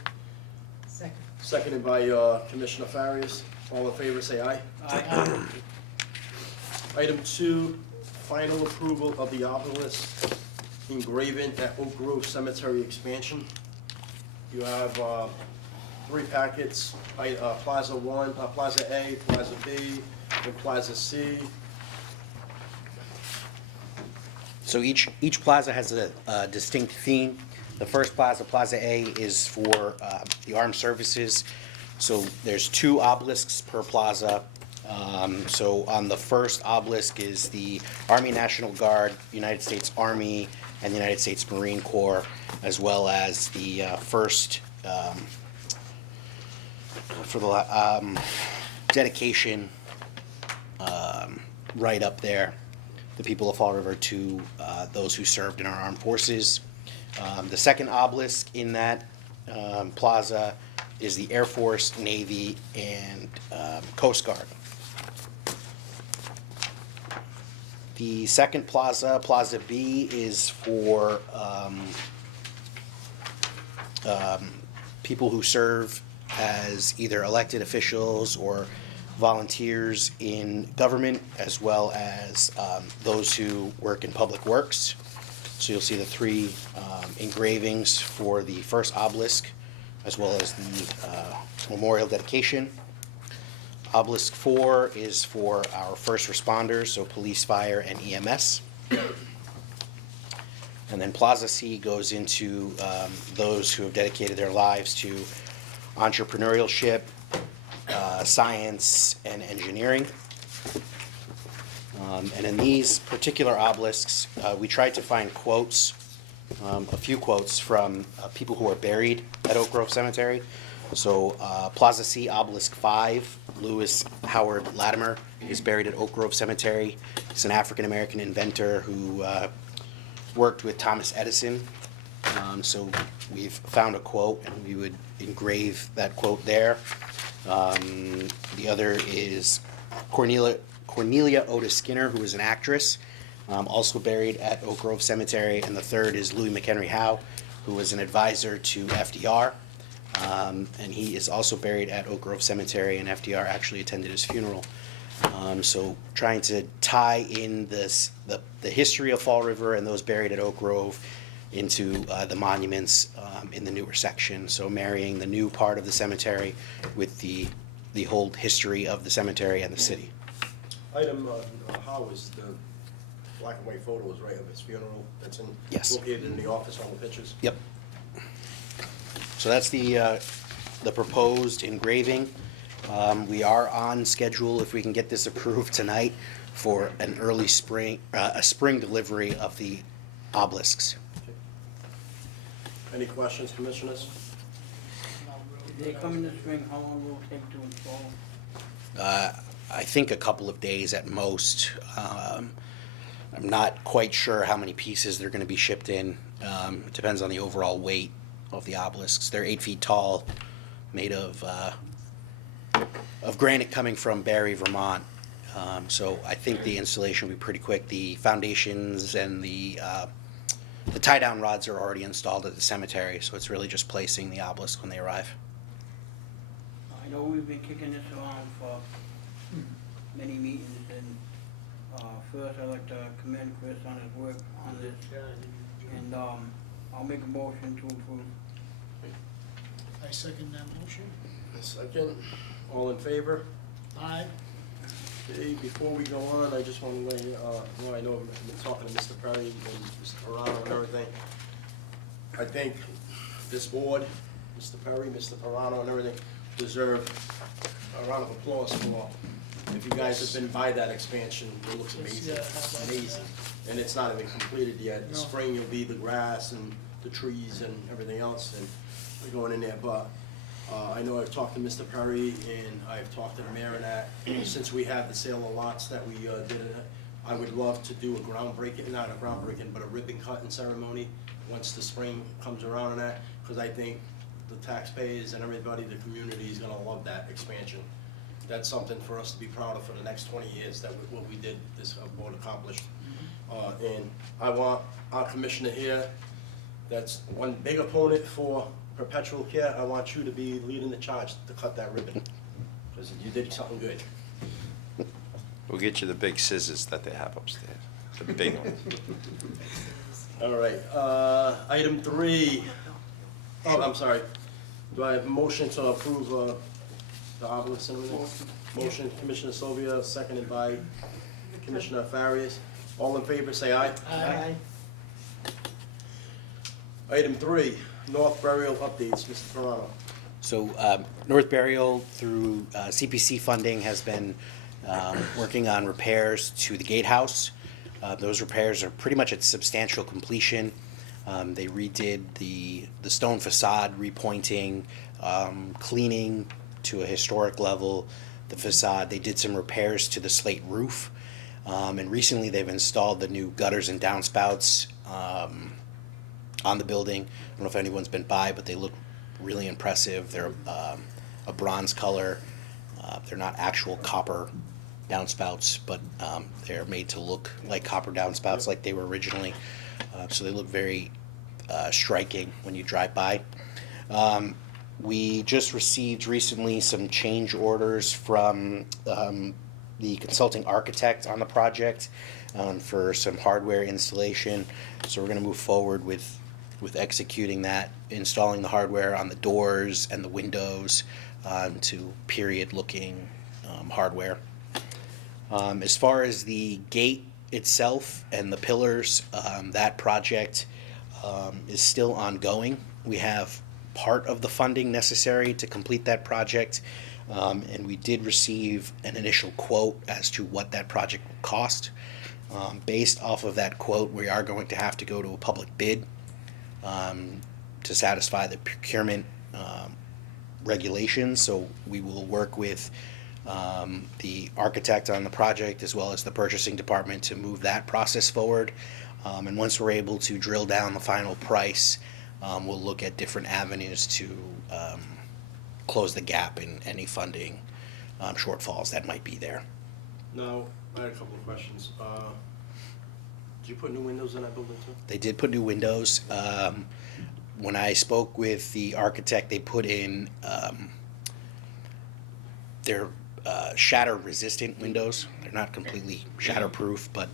Second. Seconded by Commissioner Farias. All in favor, say aye. Aye. Item 2, final approval of the obelisk engraving at Oak Grove Cemetery expansion. You have 3 packets, Plaza 1, Plaza A, Plaza B, and Plaza C. So each plaza has a distinct theme. The first plaza, Plaza A, is for the armed services. So there's 2 obelisks per plaza. So on the first obelisk is the Army National Guard, United States Army, and the United States Marine Corps, as well as the first for the dedication right up there, the people of Fall River to those who served in our armed forces. The second obelisk in that plaza is the Air Force, Navy, and Coast Guard. The second plaza, Plaza B, is for people who serve as either elected officials or volunteers in government, as well as those who work in public works. So you'll see the three engravings for the first obelisk, as well as the memorial dedication. Obelisk 4 is for our first responders, so police, fire, and EMS. And then Plaza C goes into those who have dedicated their lives to entrepreneurship, science, and engineering. And in these particular obelisks, we tried to find quotes, a few quotes from people who are buried at Oak Grove Cemetery. So Plaza C, Obelisk 5, Lewis Howard Latimer is buried at Oak Grove Cemetery. He's an African-American inventor who worked with Thomas Edison. So we've found a quote, and we would engrave that quote there. The other is Cornelia Otis Skinner, who is an actress, also buried at Oak Grove Cemetery. And the third is Louis McHenry Howe, who was an advisor to FDR. And he is also buried at Oak Grove Cemetery, and FDR actually attended his funeral. So trying to tie in the history of Fall River and those buried at Oak Grove into the monuments in the newer section. So marrying the new part of the cemetery with the whole history of the cemetery and the city. Item how is the black and white photos, right, of his funeral that's in, Yes. located in the office on the pictures? Yep. So that's the proposed engraving. We are on schedule, if we can get this approved tonight, for an early spring, a spring delivery of the obelisks. Any questions, commissioners? If they come in the spring, how long will it take to install? I think a couple of days at most. I'm not quite sure how many pieces they're going to be shipped in. It depends on the overall weight of the obelisks. They're 8 feet tall, made of granite coming from Barre, Vermont. So I think the installation will be pretty quick. The foundations and the tie-down rods are already installed at the cemetery, so it's really just placing the obelisk when they arrive. I know we've been kicking this around for many meetings, and first I'd like to commend Chris on his work on this. And I'll make a motion to approve. I second that motion. Second, all in favor? Aye. Okay, before we go on, I just want to let you know, I know I've been talking to Mr. Perry and Mr. Pirano and everything. I think this board, Mr. Perry, Mr. Pirano and everything, deserve a round of applause for, if you guys have been by that expansion, it looks amazing, amazing. And it's not even completed yet. In spring, you'll be the grass and the trees and everything else, and we're going in there, but I know I've talked to Mr. Perry and I've talked to the mayor and that, since we have the sale of lots that we did, I would love to do a groundbreaking, not a groundbreaking, but a ribbon cutting ceremony once the spring comes around and that, because I think the taxpayers and everybody, the community is gonna love that expansion. That's something for us to be proud of for the next 20 years, that what we did, this board accomplished. And I want our commissioner here, that's one big opponent for perpetual care, I want you to be leading the charge to cut that ribbon, because you did something good. We'll get you the big scissors that they have upstairs, the big ones. All right, item 3. Oh, I'm sorry. Do I have a motion to approve the obelisk and everything? Motion, Commissioner Sylvia, seconded by Commissioner Farias. All in favor, say aye. Aye. Item 3, North Burial updates, Mr. Pirano. So North Burial, through CPC funding, has been working on repairs to the gatehouse. Those repairs are pretty much at substantial completion. They redid the stone facade, repointing, cleaning to a historic level, the facade. They did some repairs to the slate roof. And recently they've installed the new gutters and downspouts on the building. I don't know if anyone's been by, but they look really impressive. They're a bronze color. They're not actual copper downspouts, but they're made to look like copper downspouts like they were originally. So they look very striking when you drive by. We just received recently some change orders from the consulting architect on the project for some hardware installation. So we're going to move forward with executing that, installing the hardware on the doors and the windows to period-looking hardware. As far as the gate itself and the pillars, that project is still ongoing. We have part of the funding necessary to complete that project, and we did receive an initial quote as to what that project will cost. Based off of that quote, we are going to have to go to a public bid to satisfy the procurement regulations. So we will work with the architect on the project as well as the purchasing department to move that process forward. And once we're able to drill down the final price, we'll look at different avenues to close the gap in any funding shortfalls that might be there. Now, I had a couple of questions. Did you put new windows in that building too? They did put new windows. When I spoke with the architect, they put in they're shatter-resistant windows. They're not completely shatterproof, but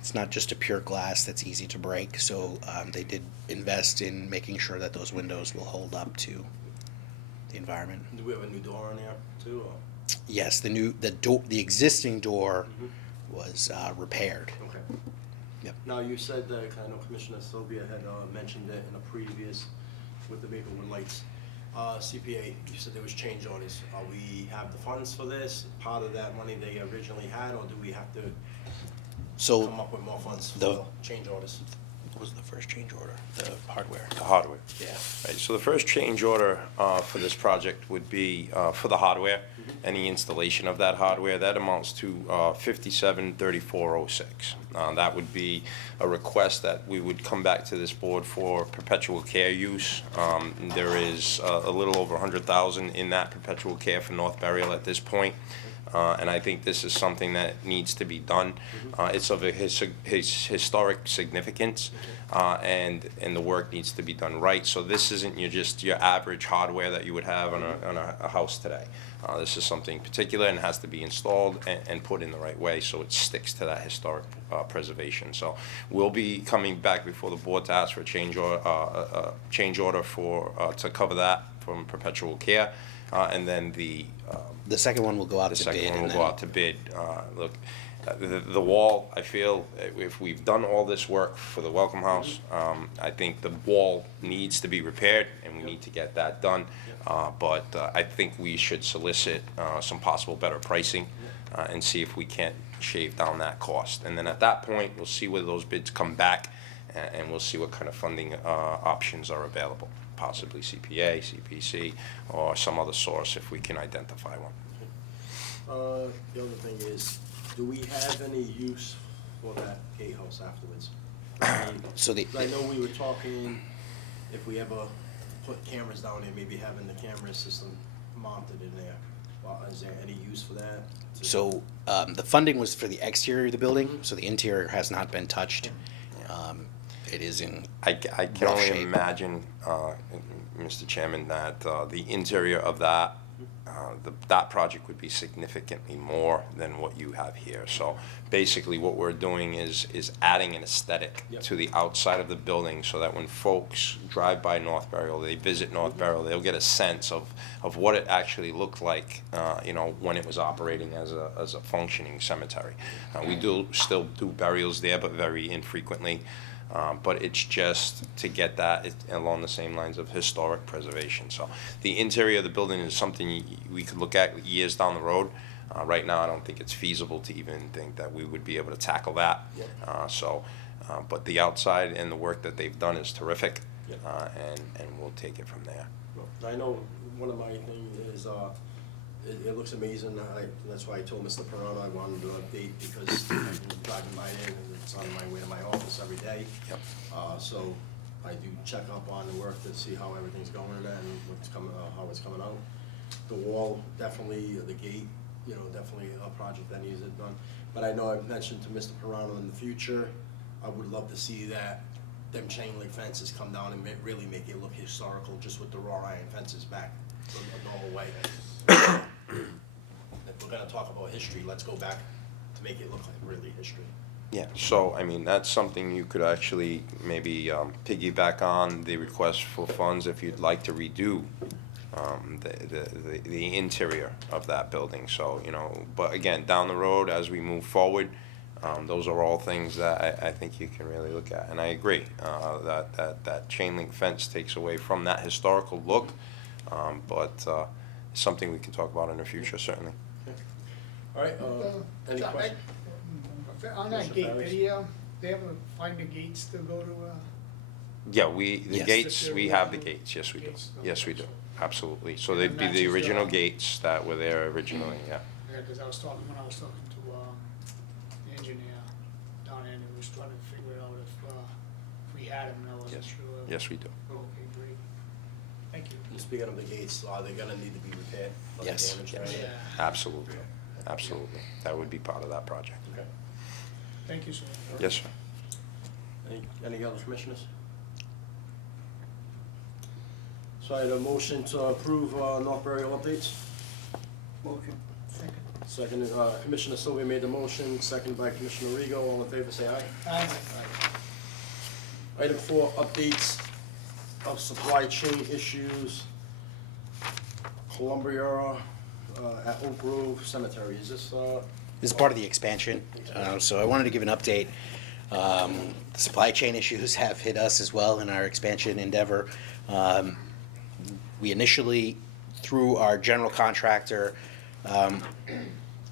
it's not just a pure glass that's easy to break. So they did invest in making sure that those windows will hold up to the environment. Do we have a new door on there too? Or? Yes, the existing door was repaired. Okay. Yep. Now, you said that, I know Commissioner Sylvia had mentioned it in a previous, with the Maplewood lights. CPA, you said there was change orders. We have the funds for this, part of that money they originally had, or do we have to So come up with more funds the- for change orders? what was the first change order? The hardware. The hardware. Yeah. Right, so the first change order for this project would be for the hardware and the installation of that hardware. That amounts to $57,3406. That would be a request that we would come back to this board for perpetual care use. There is a little over $100,000 in that perpetual care for North Burial at this point. And I think this is something that needs to be done. It's of a historic significance, and the work needs to be done right. So this isn't just your average hardware that you would have on a house today. This is something particular and has to be installed and put in the right way so it sticks to that historic preservation. So we'll be coming back before the board to ask for a change order for to cover that from perpetual care, and then the second one will go out the to second bid. one will and go then- out to bid. Look, the wall, I feel, if we've done all this work for the Welcome House, I think the wall needs to be repaired, and we need to get that done. But I think we should solicit some possible better pricing and see if we can't shave down that cost. And then at that point, we'll see whether those bids come back, and we'll see what kind of funding options are available. Possibly CPA, CPC, or some other source if we can identify one. The other thing is, do we have any use for that gatehouse afterwards? I mean, So the- I know we were talking, if we ever put cameras down there, maybe having the camera system mounted in there. Well, is there any use for that? So the funding was for the exterior of the building, so the interior has not been touched. It is in I can rough only shape. imagine, Mr. Chairman, that the interior of that, that project would be significantly more than what you have here. So basically what we're doing is adding an aesthetic Yep. to the outside of the building so that when folks drive by North Burial, they visit North Burial, they'll get a sense of what it actually looked like, when it was operating as a functioning cemetery. We still do burials there, but very infrequently. But it's just to get that along the same lines of historic preservation. So the interior of the building is something we could look at years down the road, Right now, I don't think it's feasible to even think that we would be able to tackle that. Yep. But the outside and the work that they've done is terrific, Yep. and we'll take it from there. Well, I know one of my things is, it looks amazing. That's why I told Mr. Perano I wanted to update, because I'm driving by it and it's on my way to my office every day. Yep. So I do check up on the work to see how everything's going and what's coming, how it's coming out. The wall, definitely, the gate, definitely a project that needs it done. But I know I've mentioned to Mr. Perano in the future, I would love to see that them chain link fences come down and really make it look historical, just with the wrought iron fences back the normal way. If we're gonna talk about history, let's go back to make it look like really history. Yeah, so, I mean, that's something you could actually maybe piggyback on the request for funds if you'd like to redo the interior of that building. So, but again, down the road, as we move forward, those are all things that I think you can really look at. And I agree, that chain link fence takes away from that historical look, but something we can talk about in the future, certainly. All right, any John, questions? On that Mr. gate Farris? video, they ever find the gates to go to, Yeah, the Yes. gates, we have the gates, yes, we do. Gates, Yes, we do, absolutely. So And they'd be that the matches original the- gates that were there originally, yeah. yeah, cause when I was talking to, the engineer down there, and he was trying to figure out if we had them, and I wasn't Yes, sure. yes, we do. Okay, great. Thank you. And speaking of the gates, are they gonna need to be repaired? Are they Yes. damaged Yes. already? Yeah, Absolutely, absolutely. That would be part of that project. Okay. thank you, sir. Yes, sir. Any other commissioners? So I had a motion to approve North Burial updates. Motion. Second. Second, Commissioner Sylvia made the motion, seconded by Commissioner Rego. All in favor, say aye. Aye. Item 4, updates of supply chain issues. Columbia at Oak Grove Cemetery. Is this, This is part of the expansion, so I wanted to give an update. The supply chain issues have hit us as well in our expansion endeavor. We initially, through our general contractor,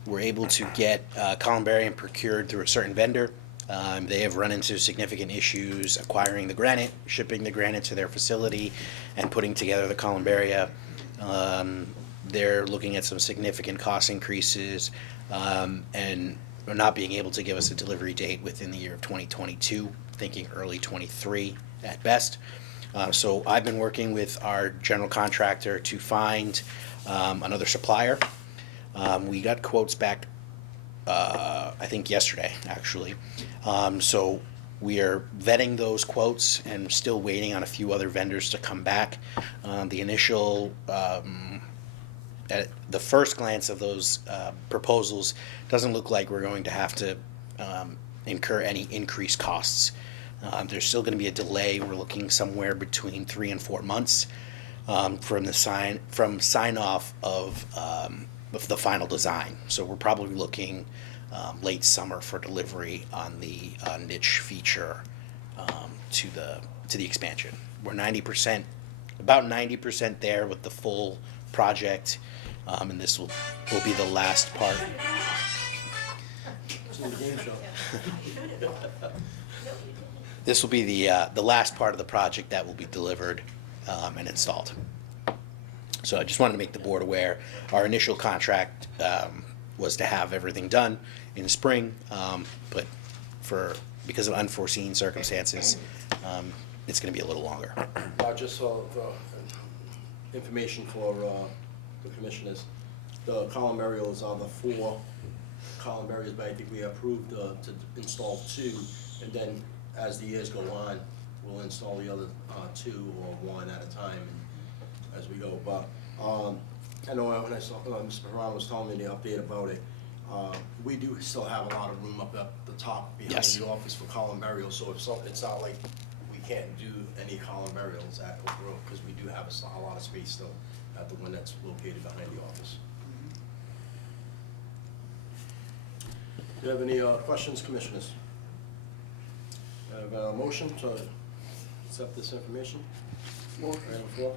were able to get columbarium procured through a certain vendor. They have run into significant issues acquiring the granite, shipping the granite to their facility, and putting together the columbaria. They're looking at some significant cost increases, and are not being able to give us a delivery date within the year of 2022, thinking early 23 at best. So I've been working with our general contractor to find another supplier. We got quotes back, I think yesterday, actually. So we are vetting those quotes and still waiting on a few other vendors to come back. The initial, at the first glance of those proposals, doesn't look like we're going to have to incur any increased costs. There's still going to be a delay. We're looking somewhere between 3 and 4 months from sign off of the final design. So we're probably looking late summer for delivery on the niche feature to the expansion. We're about 90% there with the full project, and this will be the last part. it's in the game show. This will be the last part of the project that will be delivered and installed. So I just wanted to make the board aware. Our initial contract was to have everything done in spring, but because of unforeseen circumstances, it's going to be a little longer. Just the information for the commissioners, the columbariums are the 4 columbariums, but I think we approved to install 2, and then as the years go on, we'll install the other 2 or 1 at a time as we go. But I know when I saw Mr. Perron was telling me the update about it, we do still have a lot of room up at the top behind Yes. the office for columbariums. So it's not like we can't do any columbariums at Oak Grove, because we do have a lot of space still at the one that's located behind the office. Do you have any questions, commissioners? I have a motion to accept this information. Item 4.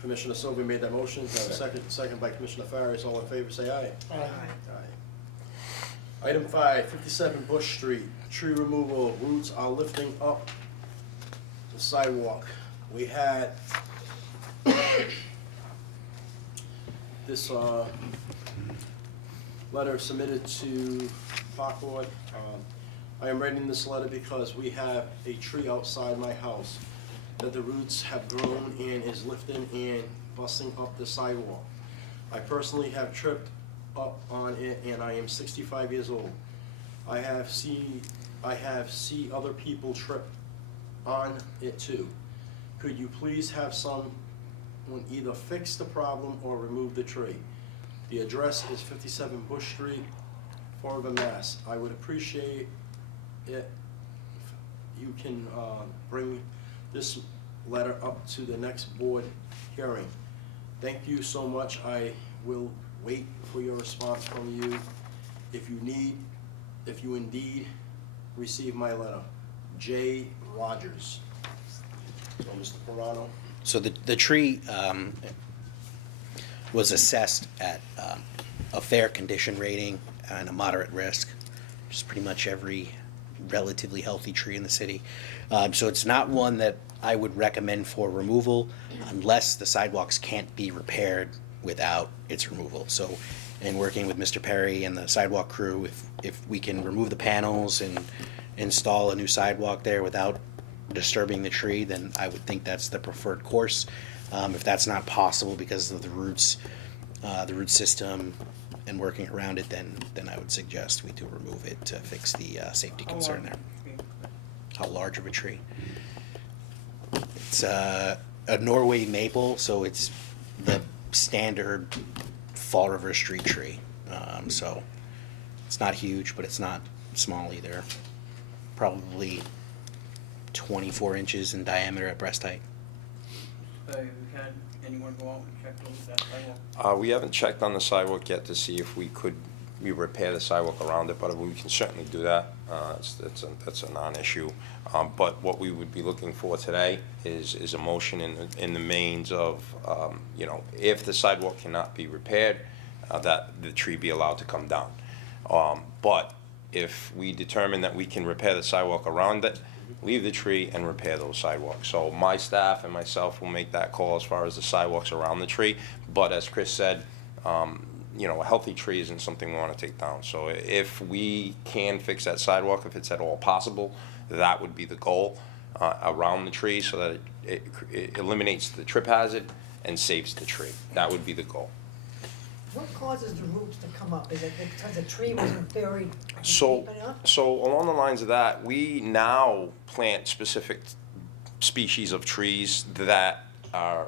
Commissioner Sylvia made that motion. Do I have a second? Second by Commissioner Farias. All in favor, say aye. Aye. Aye. Item 5, 57 Bush Street, tree removal, roots are lifting up the sidewalk. We had this letter submitted to Park Board. I am writing this letter because we have a tree outside my house that the roots have grown and is lifting and busting up the sidewalk. I personally have tripped up on it and I am 65 years old. I have seen other people trip on it too. Could you please have someone either fix the problem or remove the tree? The address is 57 Bush Street, Fall River, Mass. I would appreciate it if you can bring this letter up to the next board hearing. Thank you so much. I will wait for your response from you if you indeed receive my letter. J. Rogers. So, Mr. Pirano. So the tree was assessed at a fair condition rating and a moderate risk, which is pretty much every relatively healthy tree in the city. So it's not one that I would recommend for removal unless the sidewalks can't be repaired without its removal. So in working with Mr. Perry and the sidewalk crew, if we can remove the panels and install a new sidewalk there without disturbing the tree, then I would think that's the preferred course. If that's not possible because of the root system and working around it, then I would suggest we do remove it to fix the safety concern there. How large of a tree? It's a Norway maple, so it's the standard Fall River street tree. So it's not huge, but it's not small either. Probably 24 inches in diameter at breast height. Have you had anyone go out and check that sidewalk? We haven't checked on the sidewalk yet to see if we repair the sidewalk around it, but we can certainly do that. That's a non-issue. But what we would be looking for today is a motion in the mains of, if the sidewalk cannot be repaired, that the tree be allowed to come down. But if we determine that we can repair the sidewalk around it, leave the tree and repair those sidewalks. So my staff and myself will make that call as far as the sidewalks around the tree. But as Chris said, a healthy tree isn't something we want to take down. So if we can fix that sidewalk, if it's at all possible, that would be the goal around the tree so that it eliminates the trip hazard and saves the tree. That would be the goal. What causes the roots to come up? Is it because the tree wasn't buried So, deep enough? so along the lines of that, we now plant specific species of trees that are,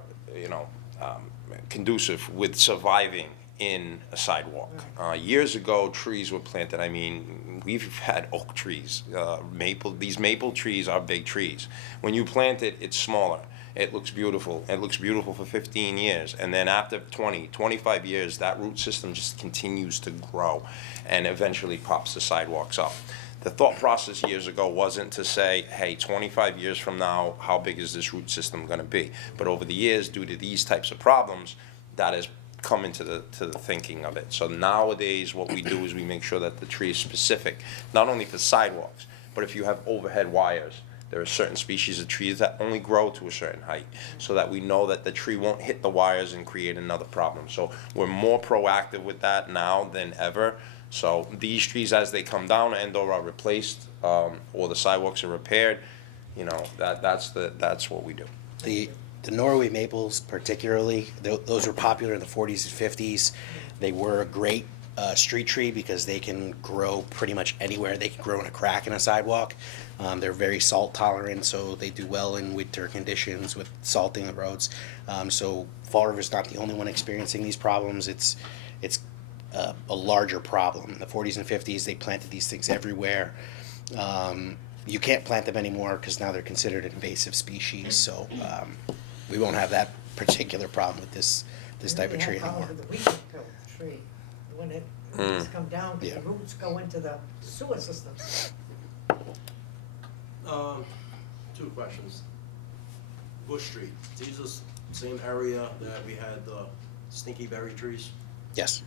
conducive with surviving in a sidewalk. Years ago, trees were planted. I mean, we've had oak trees, These maple trees are big trees. When you plant it, it's smaller. It looks beautiful. It looks beautiful for 15 years. And then after 20, 25 years, that root system just continues to grow and eventually pops the sidewalks up. The thought process years ago wasn't to say, hey, 25 years from now, how big is this root system going to be? But over the years, due to these types of problems, that has come into the thinking of it. So nowadays, what we do is we make sure that the tree is specific, not only for sidewalks, but if you have overhead wires, there are certain species of trees that only grow to a certain height, so that we know that the tree won't hit the wires and create another problem. So we're more proactive with that now than ever. So these trees, as they come down and or are replaced, or the sidewalks are repaired, that's what we do. The Norway maples particularly, those were popular in the 40s and 50s. They were a great street tree because they can grow pretty much anywhere. They can grow in a crack in a sidewalk. They're very salt tolerant, so they do well in winter conditions with salting the roads. So Fall River's not the only one experiencing these problems. It's a larger problem. In the 40s and 50s, they planted these things everywhere. You can't plant them anymore because now they're considered an invasive species. So we won't have that particular problem with this type of tree anymore. The weeping pill tree, when it roots come down, the roots go into the sewer system. Two questions. Bush Street, these are same area that we had the stinky berry trees? Yes.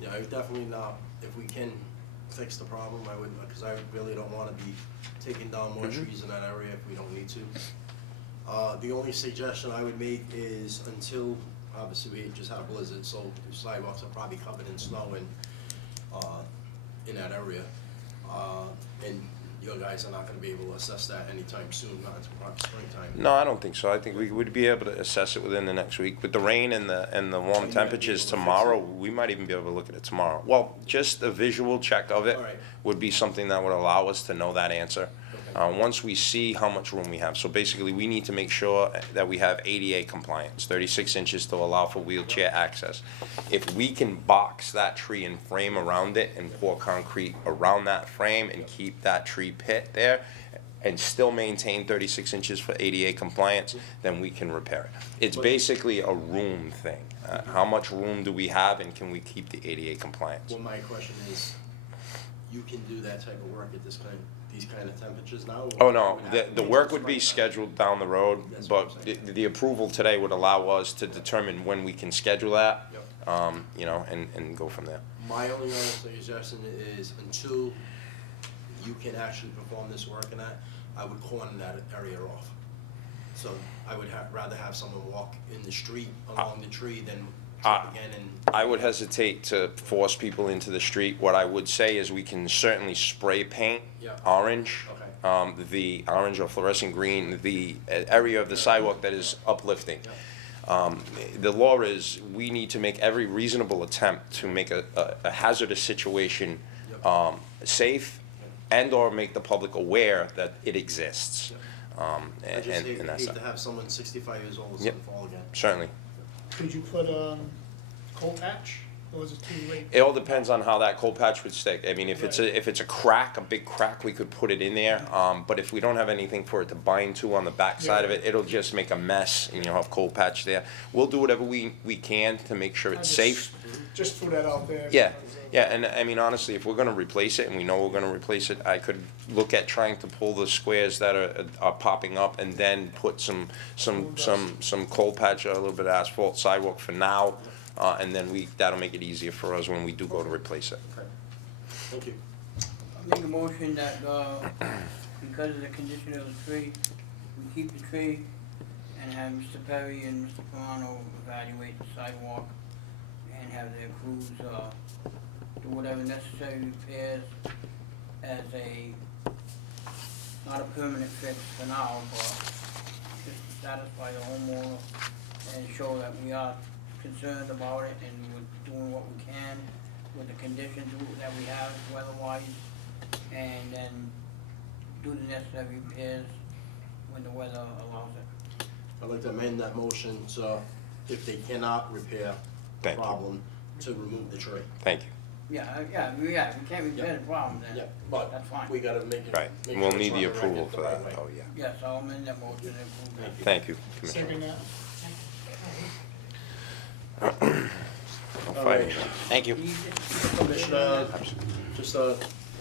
Yeah, I would definitely not, if we can fix the problem, I would, because I really don't wanna be taking down more trees in that area if we don't need to. The only suggestion I would make is until, obviously, we just had a blizzard, so the sidewalks are probably covered in snow and, in that area. And you guys are not gonna be able to assess that anytime soon, not until probably springtime. No, I don't think so. I think we would be able to assess it within the next week. With the rain and the warm might be temperatures able to fix tomorrow, it? we might even be able to look at it tomorrow. Well, just a visual check of it All right. would be something that would allow us to know that answer. Okay. Once we see how much room we have. So basically, we need to make sure that we have ADA compliance, 36 inches to allow for wheelchair access. If we can box that tree and frame around it and pour concrete around that frame and keep that tree pit there and still maintain 36 inches for ADA compliance, then we can repair it. It's basically a room thing. How much room do we have and can we keep the ADA compliance? Well, my question is, you can do that type of work at these kind of temperatures now? Oh, or no, would have the to wait work till would be springtime? scheduled down the road, That's what but I'm saying. the approval today would allow us to determine when we can schedule that, Yep. you know, and go from there. My only other suggestion is until you can actually perform this work in that, I would corner that area off. So I would rather have someone walk in the street along the tree than trip again and. I would hesitate to force people into the street. What I would say is we can certainly spray paint Yeah. orange, Okay. the orange or fluorescent green, the area of the sidewalk that is uplifting. The law is, we need to make every reasonable attempt to make a hazardous situation safe and/or make the public aware that it exists. I just hate And that's to that. have someone 65 years old Yep. and fall again. Certainly. Could you put coal patch, or is it too late? It all depends on how that cold patch would stick. I mean, if it's a crack, a big crack, we could put it in there. But if we don't have anything for it to bind to on the back side of it, it'll just make a mess and you'll have cold patch there. We'll do whatever we can to make sure it's safe. Just threw that out there. Yeah, because, yeah, and I mean, honestly, if we're gonna replace it and we know we're gonna replace it, I could look at trying to pull the squares that are popping up and then put some cold patch, a little bit of asphalt sidewalk for now. And then that'll make it easier for us when we do go to replace it. Okay. Thank you. I make a motion that, because of the condition of the tree, we keep the tree and have Mr. Perry and Mr. Pilano evaluate the sidewalk and have their crews, do whatever necessary repairs as not a permanent fix for now, but just to satisfy the homeowner and show that we are concerned about it and we're doing what we can with the conditions that we have weather-wise, and then do the necessary repairs when the weather allows it. I'd like to amend that motion to, if they cannot repair the Thank you. problem, to remove the tree. Thank you. We can't repair the problem Yeah, then, but that's fine. we gotta make it. Right, make we'll sure it's need the on record approval the for right that, way. oh, yeah. Yes, I'll amend that motion and approve that. Thank you, Commissioner. Second that. No All fighting. right. Thank you. Can you just- Commissioner, I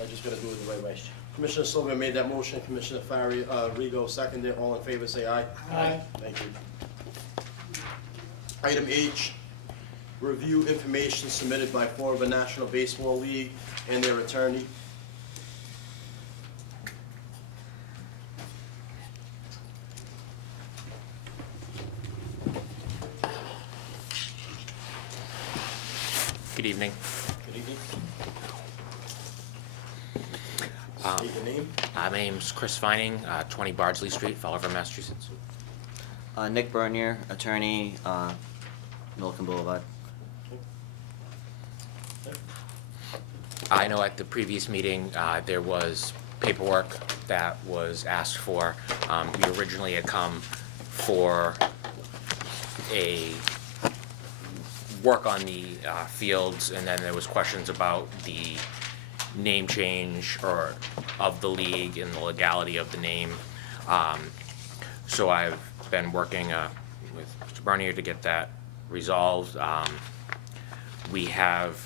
just gotta do it the right way. Commissioner Sylvan made that motion, Commissioner Rigo seconded, all in favor, say aye. Aye. Thank you. Item H, review information submitted by Florida National Baseball League and their attorney. Good evening. Good evening. State your name. My name's Chris Vining, 20 Bardsley Street, Fall River, Massachusetts. Nick Bernier, attorney, Milliken Boulevard. I know at the previous meeting, there was paperwork that was asked for. We originally had come for a work on the fields, and then there was questions about the name change or of the league and the legality of the name. So I've been working with Mr. Bernier to get that resolved. We have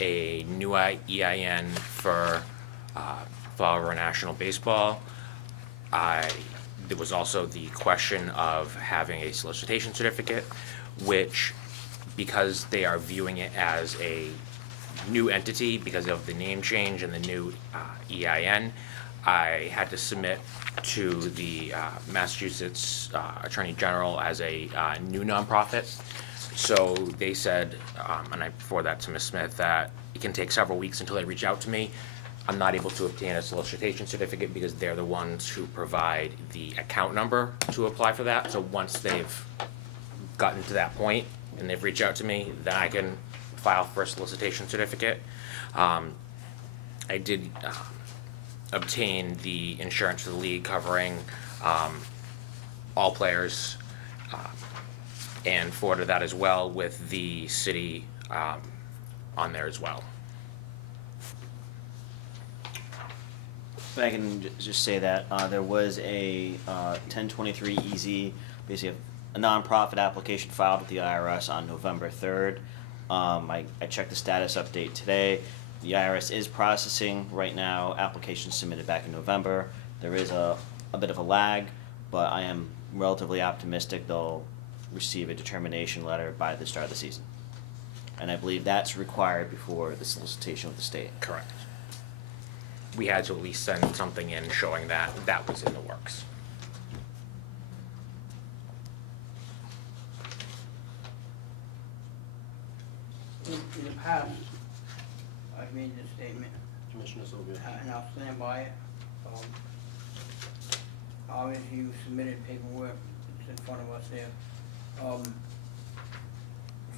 a new EIN for Fall River National Baseball. I There was also the question of having a solicitation certificate, which, because they are viewing it as a new entity because of the name change and the new EIN, I had to submit to the Massachusetts Attorney General as a new nonprofit. So they said, and I forwarded that to Ms. Smith, that it can take several weeks until they reach out to me. I'm not able to obtain a solicitation certificate because they're the ones who provide the account number to apply for that. So once they've gotten to that point and they've reached out to me, then I can file for a solicitation certificate. I did obtain the insurance for the league covering all players, and forwarded that as well with the city on there as well. If I can just say that there was a 1023 EZ, basically a nonprofit application filed with the IRS on November 3rd. I checked the status update today. The IRS is processing right now applications submitted back in November. There is a bit of a lag, but I am relatively optimistic they'll receive a determination letter by the start of the season. And I believe that's required before the solicitation with the state. Correct. We had to at least send something in showing that that was in the works. In the past, I've made this statement, Commissioner Sylvia. and I'll stand by it. Obviously, you submitted paperwork, it's in front of us there,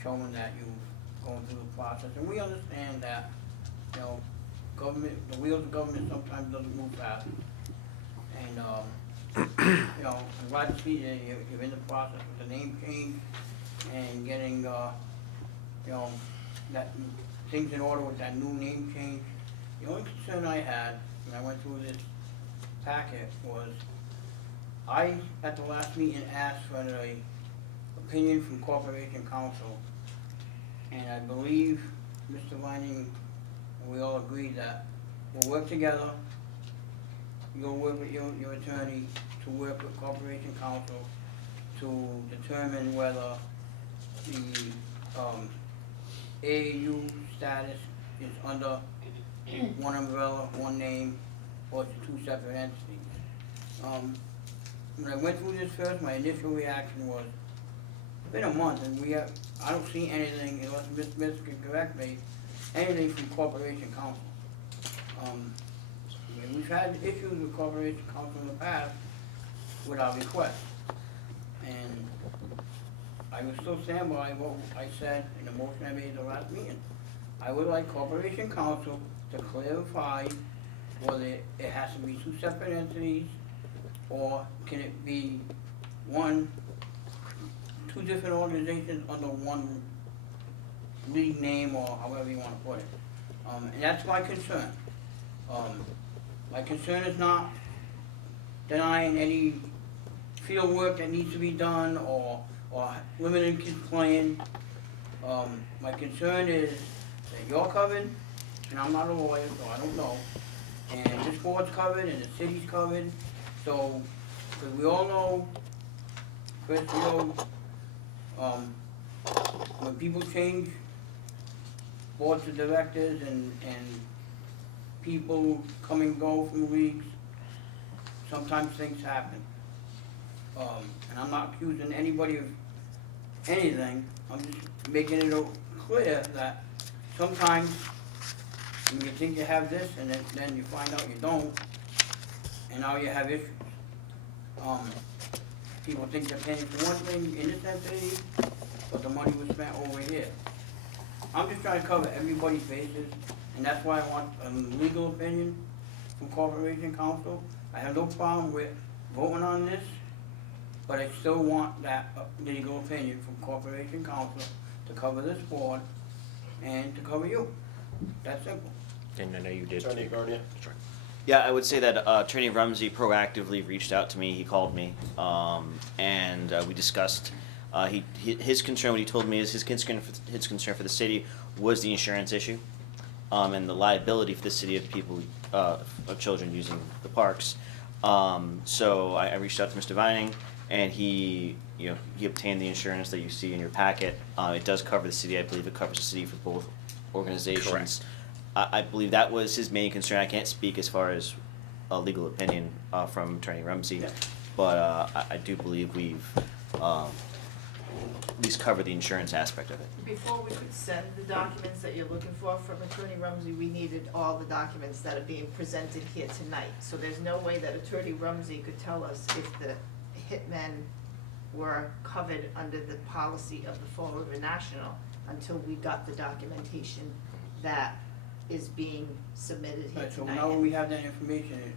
showing that you've gone through the process, and we understand that, you know, government, the wheels of government sometimes doesn't move fast. And, you know, I'm glad to see that you're in the process with the name change and getting, you know, that, things in order with that new name change. The only concern I had when I went through this packet was, I, at the last meeting, asked for an opinion from Corporation Counsel, and I believe Mr. Vining, and we all agreed that we'll work together. You'll work with your attorney to work with Corporation Counsel to determine whether the AAU status is under one umbrella, one name, or it's two separate entities. When I went through this first, my initial reaction was, it's been a month and I don't see anything, unless Ms. Smith can correct me, anything from Corporation Counsel. We've had issues with Corporation Counsel in the past with our requests. And I will still stand by what I said in the motion I made at the last meeting. I would like Corporation Counsel to clarify whether it has to be two separate entities, or can it be two different organizations under one league name, or however you wanna put it. And that's my concern. My concern is not denying any field work that needs to be done, or limiting kids playing. My concern is that you're covered, and I'm not a lawyer, so I don't know. And this board's covered, and the city's covered, so, because we all know, Chris, you know, when people change boards of directors and people come and go from leagues, sometimes things happen. And I'm not accusing anybody of anything, I'm just making it clear that sometimes when you think you have this and then you find out you don't, and now you have issues. People think they're paying for one thing in this entity, but the money was spent over here. I'm just trying to cover everybody's bases, and that's why I want a legal opinion from Corporation Counsel. I have no problem with voting on this, but I still want that legal opinion from Corporation Counsel to cover this board and to cover you. That's simple. And I know you did. Attorney Bernier? Sure. Yeah, I would say that Attorney Rumsey proactively reached out to me. He called me, and we discussed. His concern, what he told me, is his concern for the city was the insurance issue, and the liability for the city of people of children using the parks. So I reached out to Mr. Vining, and he obtained the insurance that you see in your packet. It does cover the city. I believe it covers the city for both organizations. I believe that was his main concern. I can't speak as far as a legal opinion from Attorney Rumsey, but I do believe we've at least covered the insurance aspect of it. Before we could send the documents that you're looking for from Attorney Rumsey, we needed all the documents that are being presented here tonight. So there's no way that Attorney Rumsey could tell us if the hitmen were covered under the policy of the Fall River National until we got the documentation that is being submitted here Right, so tonight. now when we have that information,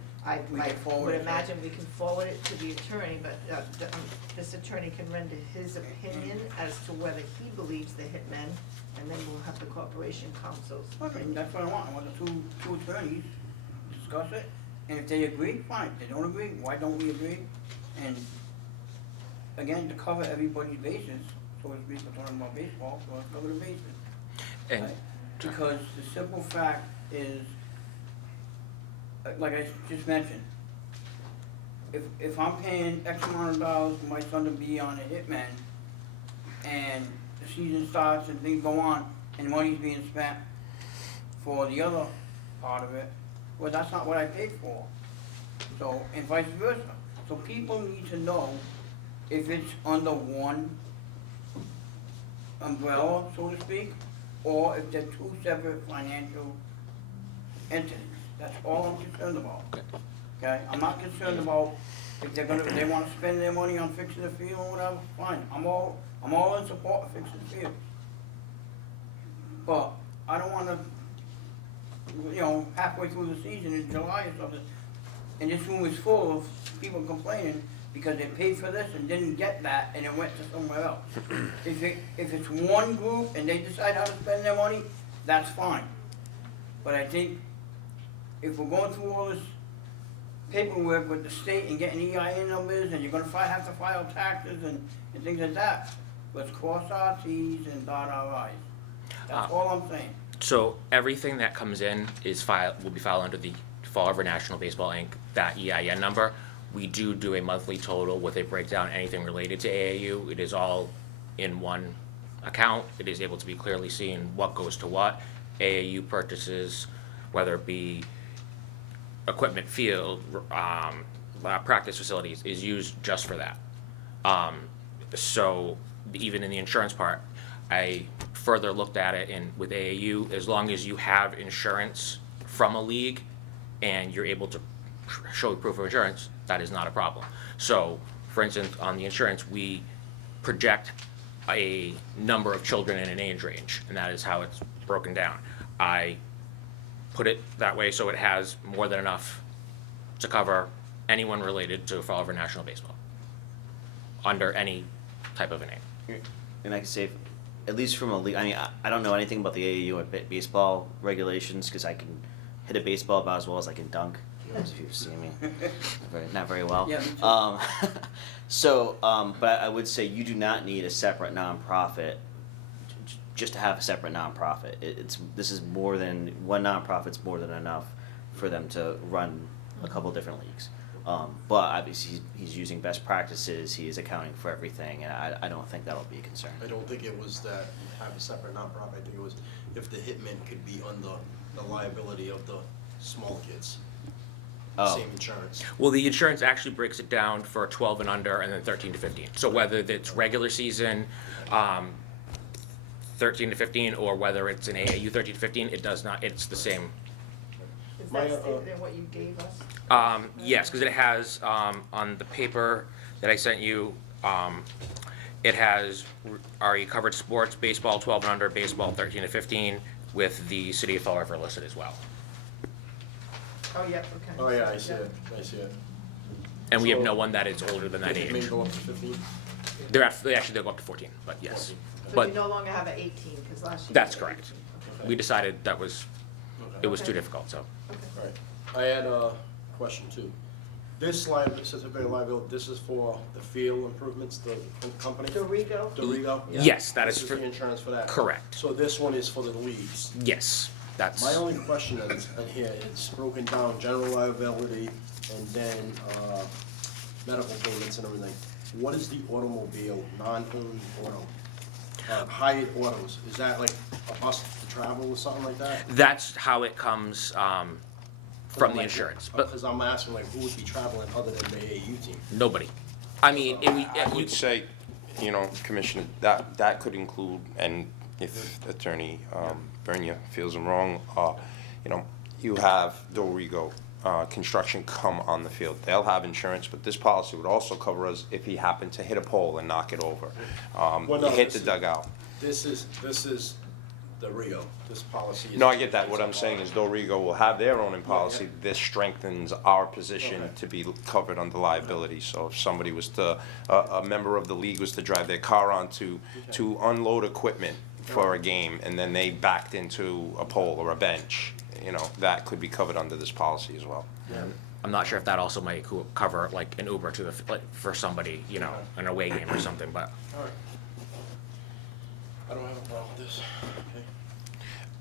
we can forward would it. imagine we can forward it to the attorney, but this attorney can render his opinion as to whether he believes the hitmen, and then we'll have the corporation counsels. Okay, that's what I want. I want the two attorneys discuss it, and if they agree, fine. If they don't agree, why don't we agree? And again, to cover everybody's bases, so to speak, we're talking about baseball, so let's cover the bases. And Right? Because the simple fact is, like I just mentioned, if I'm paying X amount of dollars for my son to be on a hitman, and the season starts and things go on, and money's being spent for the other part of it, well, that's not what I paid for. So, and vice versa. So people need to know if it's under one umbrella, so to speak, or if they're two separate financial entities. That's all I'm concerned about. Okay, I'm not concerned about if they wanna spend their money on fixing the field or whatever, fine, I'm all in support of fixing the field. But I don't wanna, halfway through the season in July or something, and this room is full of people complaining because they paid for this and didn't get that and it went to somewhere else. If it's one group and they decide how to spend their money, that's fine. But I think if we're going through all this paperwork with the state and getting EIN numbers, and you're gonna have to file taxes and things like that, let's cross our T's and dot our I's. That's all I'm saying. so everything that comes in will be filed under the Fall River National Baseball Inc., that EIN number. We do a monthly total with a breakdown, anything related to AAU. It is all in one account. It is able to be clearly seen what goes to what. AAU purchases, whether it be equipment, field, practice facilities, is used just for that. So even in the insurance part, I further looked at it with AAU, as long as you have insurance from a league and you're able to show proof of insurance, that is not a problem. So, for instance, on the insurance, we project a number of children in an age range, and that is how it's broken down. I put it that way so it has more than enough to cover anyone related to Fall River National Baseball, under any type of a name. And I can say, at least from a league, I mean, I don't know anything about the AAU or baseball regulations, because I can hit a baseball about as well as I can dunk. If you've seen me, not very well. Yeah, me too. But I would say you do not need a separate nonprofit just to have a separate nonprofit. This is more than one nonprofit's more than enough for them to run a couple different leagues. But obviously he's using best practices. He is accounting for everything, and I don't think that'll be a concern. I don't think it was that you have a separate nonprofit. I think it was if the hitmen could be under the liability of the small kids. Oh. Same insurance. Well, the insurance actually breaks it down for 12 and under, and then 13 to 15. So whether it's regular season, 13 to 15, or whether it's an AAU 13 to 15, it does not, it's the same. Is that stated in what you gave us? Yes, because it has, on the paper that I sent you, it has already covered sports, baseball 12 and under, baseball 13 to 15, with the city of Fall River listed as well. Oh, yeah, okay. Oh, yeah, I see it, I see it. And we have So- no one that is older than that Did it age. may go up to 15? They'll go up to 14, but yes. 14, So But you no longer have an 18, because last year. that's you had correct. 18. Okay. We decided it was Okay. too difficult, so. Right. I had a question too. This certificate of liability, this is for the field improvements, the company? Dorigo? Dorigo? Yes, that is This for, the insurance for that? correct. So this one is for the leagues? Yes, that's. My only question is, in here, it's broken down, general liability, and then, medical payments and everything. What is the automobile, non-owned auto? Hired autos, is that like a bus to travel or something like that? That's how it comes from the insurance, but Because I'm asking, like, who would be traveling other than the AAU team? nobody. I mean, I would say, you know, Commissioner, that could include, and if Attorney Bernia feels I'm wrong, you know, you have Dorigo Construction come on the field. They'll have insurance, but this policy would also cover us if he happened to hit a pole and knock it over. Well, no, Hit this the is- dugout. This is the Rio, this policy is. No, I get that. What I'm saying is Dorigo will have their own in policy. This strengthens our position Okay. to be covered under liability. So if somebody was to, a member of the league was to drive their car onto, to unload equipment for a game, and then they backed into a pole or a bench, you know, that could be covered under this policy as well. I'm not sure if that also might cover like an Uber to the, like, for somebody, you know, an away game or something, but. All right. I don't have a problem with this.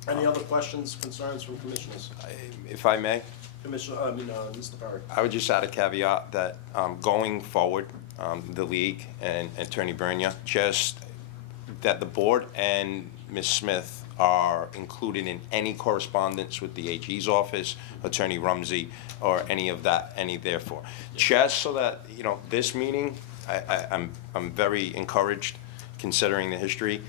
Okay. Any other questions, concerns from commissioners? If I may, Commissioner, Mr. Perry. I would just add a caveat that going forward, the league and Attorney Bernia, just that the board and Ms. Smith are included in any correspondence with the AG's office, Attorney Rumsey, or any of that, any therefore. Just so that, you know, this meeting, I'm very encouraged considering the history.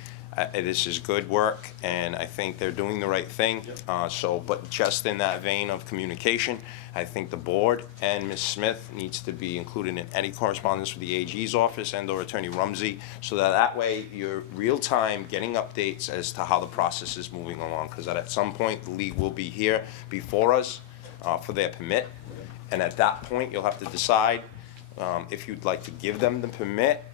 This is good work, and I think they're doing the right thing. But just in that vein of communication, I think the board and Ms. Smith needs to be included in any correspondence with the AG's office and/or Attorney Rumsey, so that way you're real-time getting updates as to how the process is moving along. Because at some point, the league will be here before us for their permit, and at that point, you'll have to decide if you'd like to give them the permit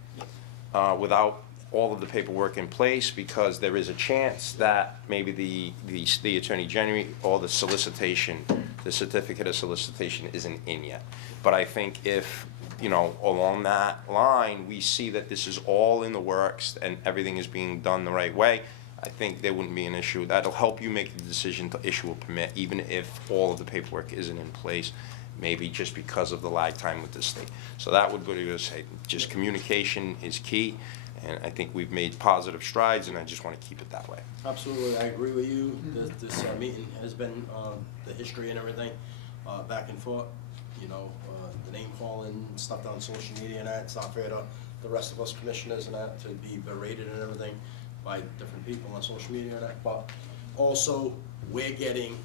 without all of the paperwork in place, because there is a chance that maybe the Attorney General or the solicitation, the certificate of solicitation isn't in yet. But I think if, you know, along that line, we see that this is all in the works and everything is being done the right way, I think there wouldn't be an issue. That'll help you make the decision to issue a permit, even if all of the paperwork isn't in place, maybe just because of the lag time with the state. So that would be to say, just communication is key. And I think we've made positive strides, and I just want to keep it that way. Absolutely, I agree with you. This meeting has been, the history and everything, back and forth. You know, the name calling and stuff on social media and that, it's not fair to the rest of us commissioners and that to be berated and everything by different people on social media and that. But also, we're getting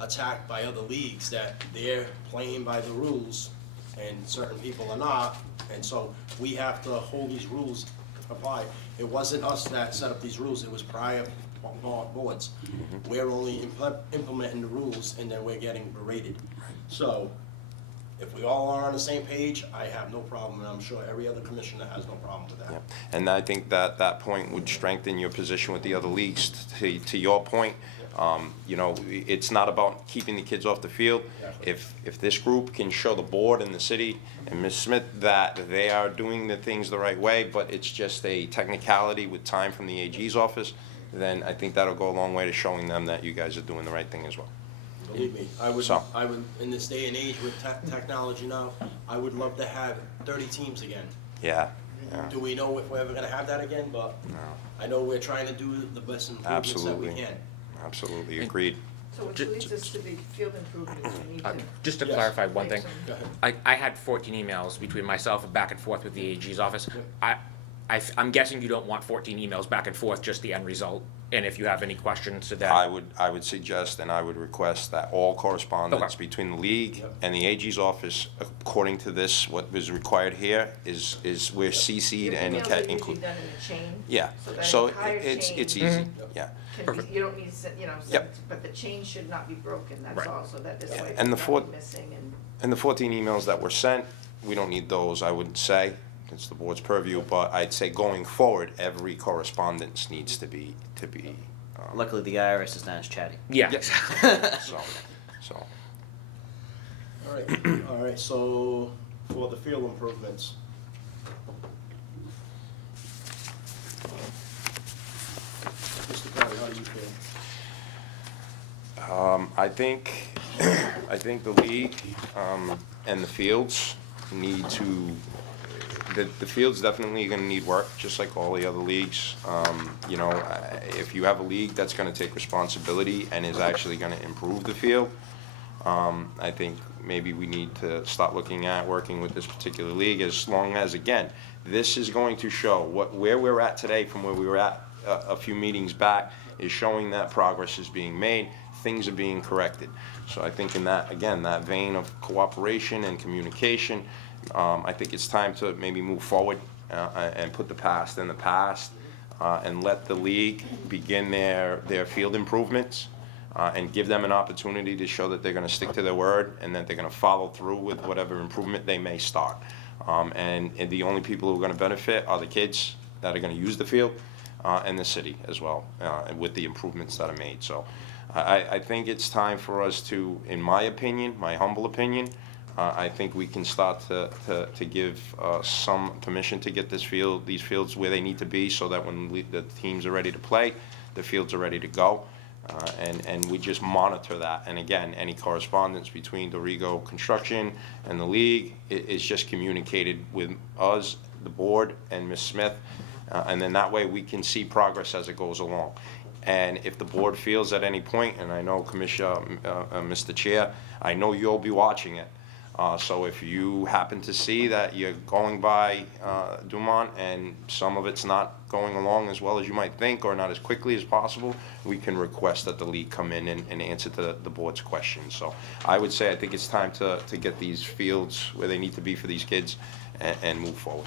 attacked by other leagues that they're playing by the rules and certain people are not, and so we have to hold these rules apply. It wasn't us that set up these rules, it was prior boards. We're only implementing the rules, and then we're getting berated. So, if we all are on the same page, I have no problem, and I'm sure every other commissioner has no problem with that. Yeah. And I think that that point would strengthen your position with the other leagues. To your point, you know, it's not about keeping the kids off the field. If this group can show the board and the city and Ms. Smith that they are doing the things the right way, but it's just a technicality with time from the AG's office, then I think that'll go a long way to showing them that you guys are doing the right thing as well. Believe me, I would, in this day and age with technology now, I would love to have 30 teams again. Yeah. Do we know if we're ever gonna have that again? But I know we're trying to do the best improvements that we Absolutely. can. Absolutely, agreed. So which leads us to the field improvements we need to. Just to Yes. clarify one thing, Go ahead. I had 14 emails between myself and back and forth with the AG's office. I'm guessing you don't want 14 emails back and forth, just the end result. And if you have any questions to that. I would suggest and I would request that all correspondence Okay. between the league and the AG's office, according to this, what was required here, is we're CC'd and Your emails can are usually include. done in a chain. Yeah, that so entire it's chain easy, yeah. can be- You don't need to, you know, Yep. but the chain should not be broken, that's Right. all, so that this Yeah, way and the it's fourth- not missing and. And the 14 emails that were sent, we don't need those, I would say. It's the board's purview, but I'd say going forward, every correspondence needs to be, Luckily, the IRS is not as chatty. Yeah. so. All right, so for the field improvements. Mr. Perry, how do you feel? I think I think the league and the fields need to, the field's definitely gonna need work, just like all the other leagues. You know, if you have a league that's gonna take responsibility and is actually gonna improve the field, I think maybe we need to start looking at working with this particular league, as long as, again, this is going to show where we're at today from where we were at a few meetings back, is showing that progress is being made, things are being corrected. So I think in that, again, that vein of cooperation and communication, I think it's time to maybe move forward and put the past in the past, and let the league begin their field improvements, and give them an opportunity to show that they're gonna stick to their word and that they're gonna follow through with whatever improvement they may start. And the only people who are gonna benefit are the kids that are gonna use the field, and the city as well, and with the improvements that are made. So I think it's time for us to, in my opinion, my humble opinion, I think we can start to give some permission to get these fields where they need to be, so that when the teams are ready to play, the fields are ready to go. And we just monitor that. And again, any correspondence between Dorigo Construction and the league is just communicated with us, the board, and Ms. Smith. And then that way we can see progress as it goes along. And if the board feels at any point, and I know Commissioner, Mr. Chair, I know you'll be watching it. So if you happen to see that you're going by Dumont and some of it's not going along as well as you might think, or not as quickly as possible, we can request that the league come in and answer to the board's questions. So I would say I think it's time to get these fields where they need to be for these kids and move forward.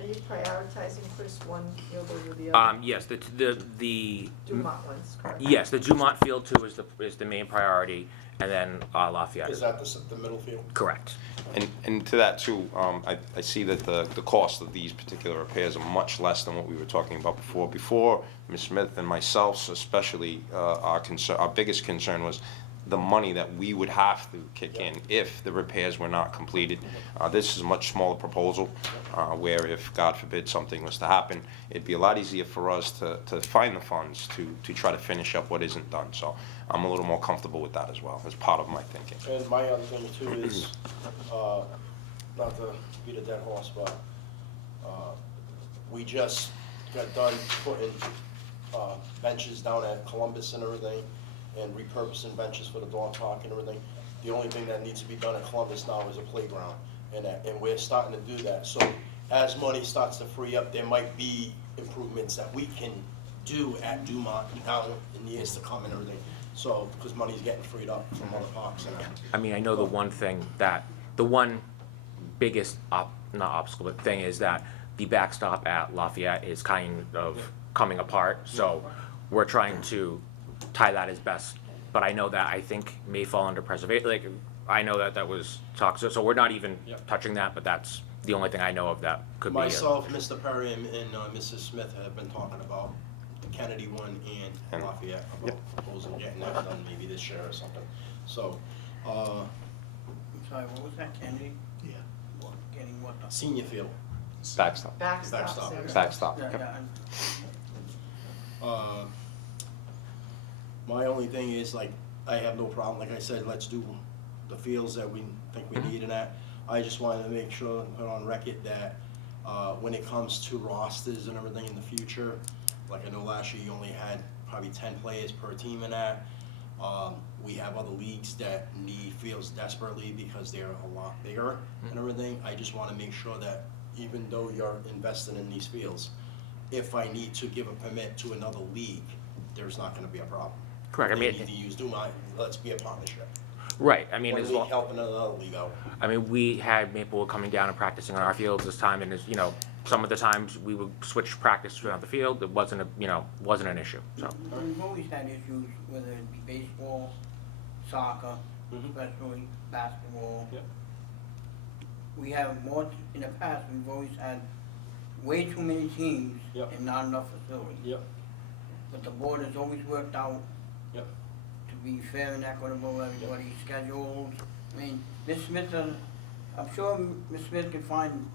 Are you prioritizing, Chris, one field over the other? Yes, the Dumont ones, correct? yes, the Dumont field too is the main priority, and then Lafayette. Is that the middle field? Correct. And to that too, I see that the cost of these particular repairs are much less than what we were talking about before. Before, Ms. Smith and myself especially, our biggest concern was the money that we would have to kick in if the repairs were not completed. This is a much smaller proposal, where if, God forbid, something was to happen, it'd be a lot easier for us to find the funds to try to finish up what isn't done. So I'm a little more comfortable with that as well, as part of my thinking. And my other thing too is, not to beat a dead horse, but we just got done putting benches down at Columbus and everything, and repurposing benches for the dog park and everything. The only thing that needs to be done at Columbus now is a playground, and we're starting to do that. So as money starts to free up, there might be improvements that we can do at Dumont now in years to come and everything. So, because money's getting freed up from other parks and that. I mean, I know the one biggest not obstacle, but thing is that the backstop at Lafayette is kind of coming apart. So we're trying to tie that as best, but I know that I think may fall under preservation. Like, I know that was talked, so we're not even touching that, but that's the only thing I know of that could be. Myself, Mr. Perry, and Mrs. Smith have been talking about the Kennedy one and Lafayette, about proposing getting that done maybe this year or something. So, I'm sorry, what was that, Kennedy? yeah, Getting what done? senior field. Backstop. Backstop. Backstop. Yeah, Uh, My only thing is, like, I have no problem, like I said, let's do the fields that we think we need and that. I just wanted to make sure, put on record that, when it comes to rosters and everything in the future, like I know last year you only had probably 10 players per team in that. We have other leagues that need fields desperately because they're a lot bigger and everything. I just wanna make sure that even though you're investing in these fields, if I need to give a permit to another league, there's not gonna be a problem. Correct. I They mean, need to use Dumont, let's be a partnership. right. I mean, One as league long, helping another league out. I mean, we had Maplewood coming down and practicing on our fields this time, and some of the times we would switch practice to another field. It wasn't an issue. So we've always had issues, whether it be baseball, soccer, especially basketball. Yep. We have more, in the past, we've always had way too many teams Yep. and not enough facilities. Yep. But the board has always worked out Yep. to be fair and equitable, everybody's schedules. I mean, Ms. Smith, I'm sure Ms. Smith can find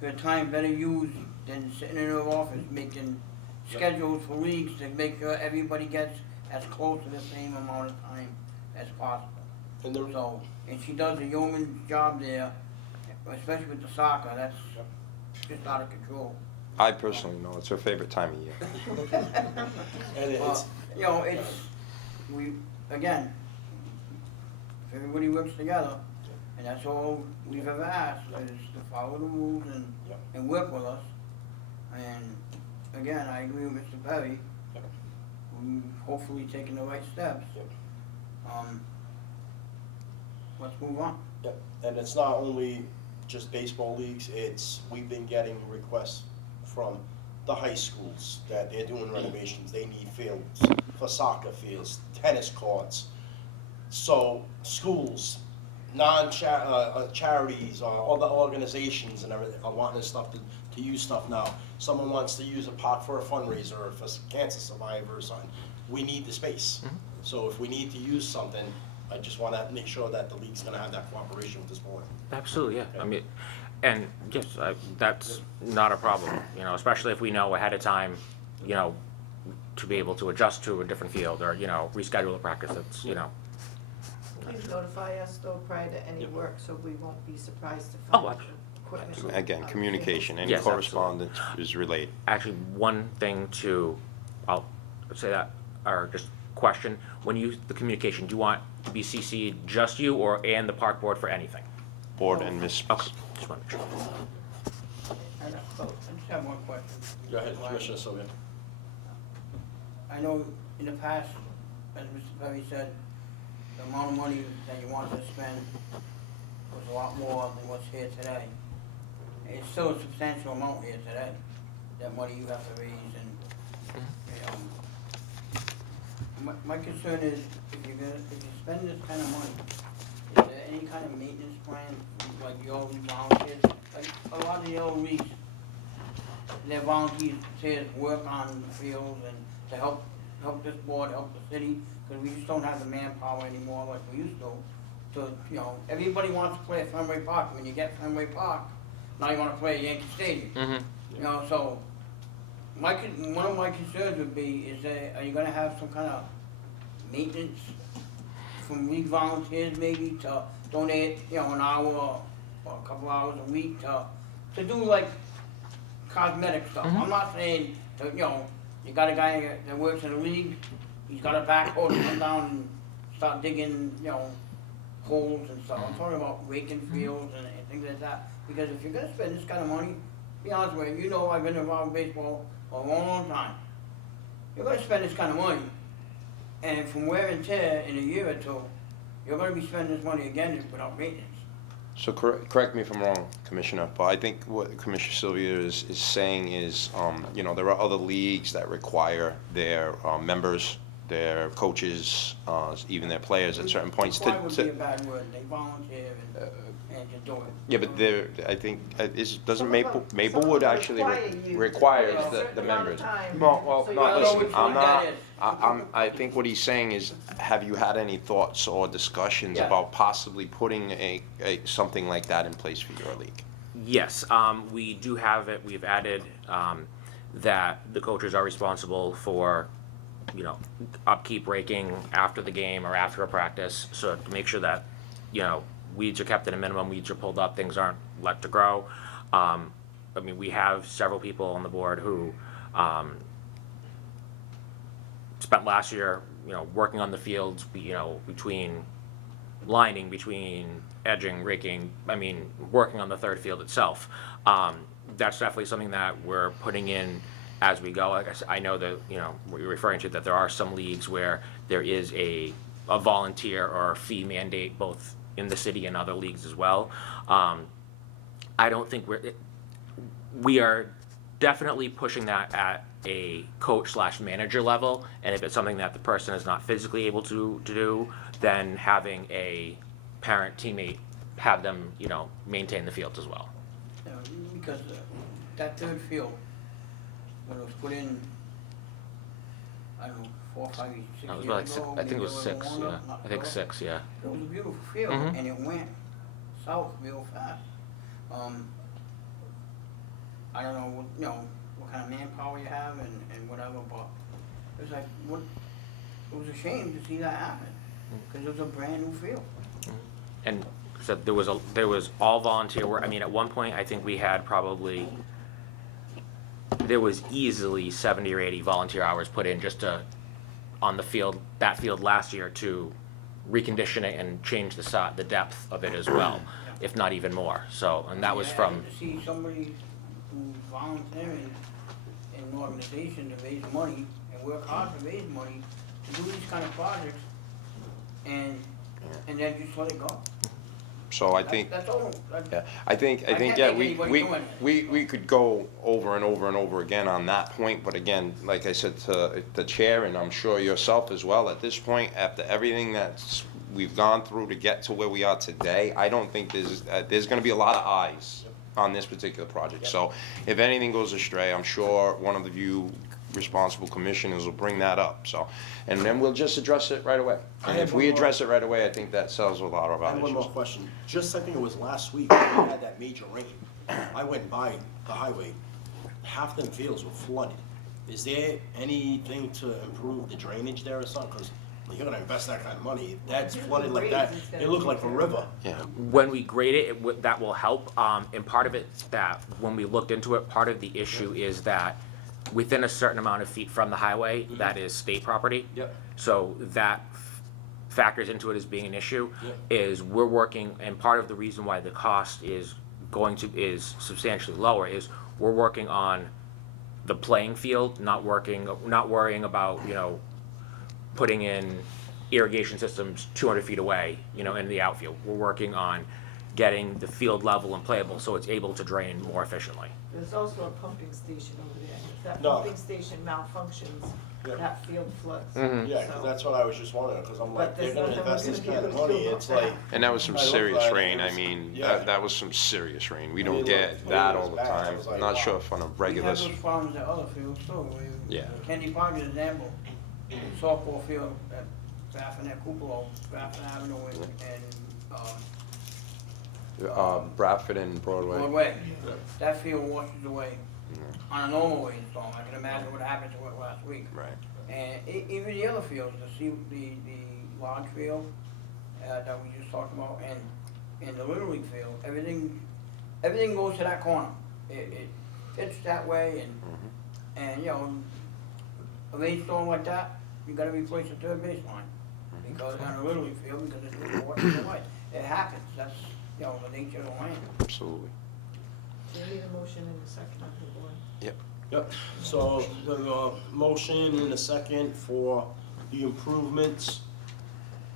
her time better used than sitting in her office making schedules for leagues to make sure everybody gets as close to the same amount of time as possible. And the, So, and she does a yeoman's job there, especially with the soccer, that's just out of control. I personally know it's her favorite time of year. and it's, You know, again, if everybody works together, and that's all we've ever asked, is to follow the rules and work with us. And again, I agree with Mr. Perry, we've hopefully taken the right steps. Let's move on. yeah, and it's not only just baseball leagues, we've been getting requests from the high schools that they're doing renovations, they need fields for soccer fields, tennis courts. So schools, charities, other organizations and everything are wanting this stuff to use stuff now. Someone wants to use a park for a fundraiser for cancer survivors, we need the space. So if we need to use something, I just want to make sure that the league's going to have that cooperation with this board. Absolutely, yeah. I mean, and yes, that's not a problem, you know, especially if we know ahead of time, you know, to be able to adjust to a different field or, you know, reschedule the practice. It's, you know. Please notify us though prior to any work, so we won't be surprised to Oh, find absolutely. equipment. Again, communication, any Yes, correspondence is relayed. Actually, one thing I'll say that, or just question, when you, the communication, do you want to be CC'd just you and the park board for anything? Board and Ms. Okay, just want to make sure. I just have one question. Go ahead, Commissioner Sylvia. I know in the past, as Mr. Perry said, the amount of money that you wanted to spend was a lot more than what's here today. It's still a substantial amount here today, that money you have to raise and, my concern is, if you spend this kind of money, is there any kind of maintenance plan, like your volunteers? Like, a lot of the old leagues, their volunteers work on the fields and to help this board, help the city, because we just don't have the manpower anymore like we used to. So, you know, everybody wants to play at Fenway Park. When you get Fenway Park, now you want to play at Yankee Stadium. You know, so one of my concerns would be is are you going to have some kind of maintenance from league volunteers maybe to donate, you know, an hour or a couple hours a week to do like cosmetic stuff. I'm not saying to, you know, you got a guy that works in the league, he's got a backhoe to come down and start digging, you know, holes and stuff. I'm talking about raking fields and things like that. Because if you're gonna spend this kind of money, be honest with you, you know I've been involved in baseball for a long, long time. You're gonna spend this kind of money, and from wear and tear in a year or two, you're gonna be spending this money again without maintenance. So correct me if I'm wrong, Commissioner, but I think what Commissioner Sylvia is saying is, you know, there are other leagues that require their members, their coaches, even their players at certain points Require would be a bad word. They volunteer and to do it. Yeah, but there, I think, doesn't Some of Maplewood them actually require you to requires play a the certain amount of members. time. Well, So you no, don't know listen, which I'm one not, that is. I think what he's saying is, have you had any thoughts or discussions Yeah. about possibly putting something like that in place for your league? Yes, we do have it. We've added that the coaches are responsible for, you know, upkeep, raking after the game or after a practice, so to make sure that, you know, weeds are kept at a minimum, weeds are pulled up, things aren't let to grow. I mean, we have several people on the board who spent last year, you know, working on the fields, you know, between lining, between edging, raking, I mean, working on the third field itself. That's definitely something that we're putting in as we go. Like I said, I know that, you know, what you're referring to, that there are some leagues where there is a volunteer or a fee mandate both in the city and other leagues as well. I don't think we are definitely pushing that at a coach/manager level, and if it's something that the person is not physically able to do, then having a parent teammate have them, you know, maintain the fields as well. You know, because that third field, when it was put in, I don't know, 4 or 5 years, 6 It was years about like ago, I think maybe it was a little 6, longer, yeah. not I think sure. 6, yeah. It was a beautiful field, Mhm. and it went south real fast. I don't know, you know, what kind of manpower you have and whatever, but it was like, it was a shame to see that happen, because it was a brand new field. And so there was all volunteer work. I mean, at one point, I think we had probably, there was easily 70 or 80 volunteer hours put in just to, on the field, that field last year to recondition it and change the depth of it as well, if not even more. So, and that was Yeah, from, to see somebody who's volunteering in an organization to raise money and work hard to raise money to do these kind of projects and then just let it go. So I think, That's all. yeah, I think, can't yeah, make anybody do anything. we could go over and over and over again on that point, but again, like I said to the chair, and I'm sure yourself as well, at this point, after everything we've gone through to get to where we are today, I don't think there's gonna be a lot of eyes on this particular project. So if anything goes astray, I'm sure one of you responsible commissioners will bring that up, so, and then we'll just address it right away. I And have if we one more- address it right away, I think that solves a lot of I our have one more issues. question. Just, I think it was last week, we had that major rain. I went by the highway, half them fields were flooded. Is there anything to improve the drainage there or something? Because you're gonna invest that kind of money, that's flooded like that, it looked like a river. Yeah, when we grade it, that will help. And part of it that, when we looked into it, part of the issue is that within a certain amount of feet from the highway, that is state property. Yep. So that factors into it as being an issue, Yep. is we're working, and part of the reason why the cost is substantially lower is we're working on the playing field, not worrying about, putting in irrigation systems 200 feet away, in the outfield. We're working on getting the field level and playable so it's able to drain more efficiently. There's also a pumping station over there. If that No. pumping station malfunctions, Yeah. that field floods. Yeah, because So- that's what I was just wondering, because I'm like, But they're there's gonna nothing invest we're this gonna kind be of able to money, do it's about like. that. and that was some I looked serious at it, rain, it I was- mean, yeah. that was some serious rain, we I don't mean, get look, that it all was the bad. I time, was like, not wow. sure if on a We regular, have those problems at other fields too. Yeah. Candy Park is an example. Softball field at Baffin at Kupalo, Baffin Avenue and, Bradford and Broadway. Broadway. That field washes away on a normal rainstorm. I can imagine what happened to it last week. Right. And even the other fields, the large field that we just talked about, and the Little League field, everything goes to that corner. It hits that way, and a rainstorm like that, you gotta replace the third baseline. Because on a Little League field, because it's washes away. It happens, that's, the nature of the land. Absolutely. Do you need a motion in a second of the board? Yep, so the motion in a second for the improvements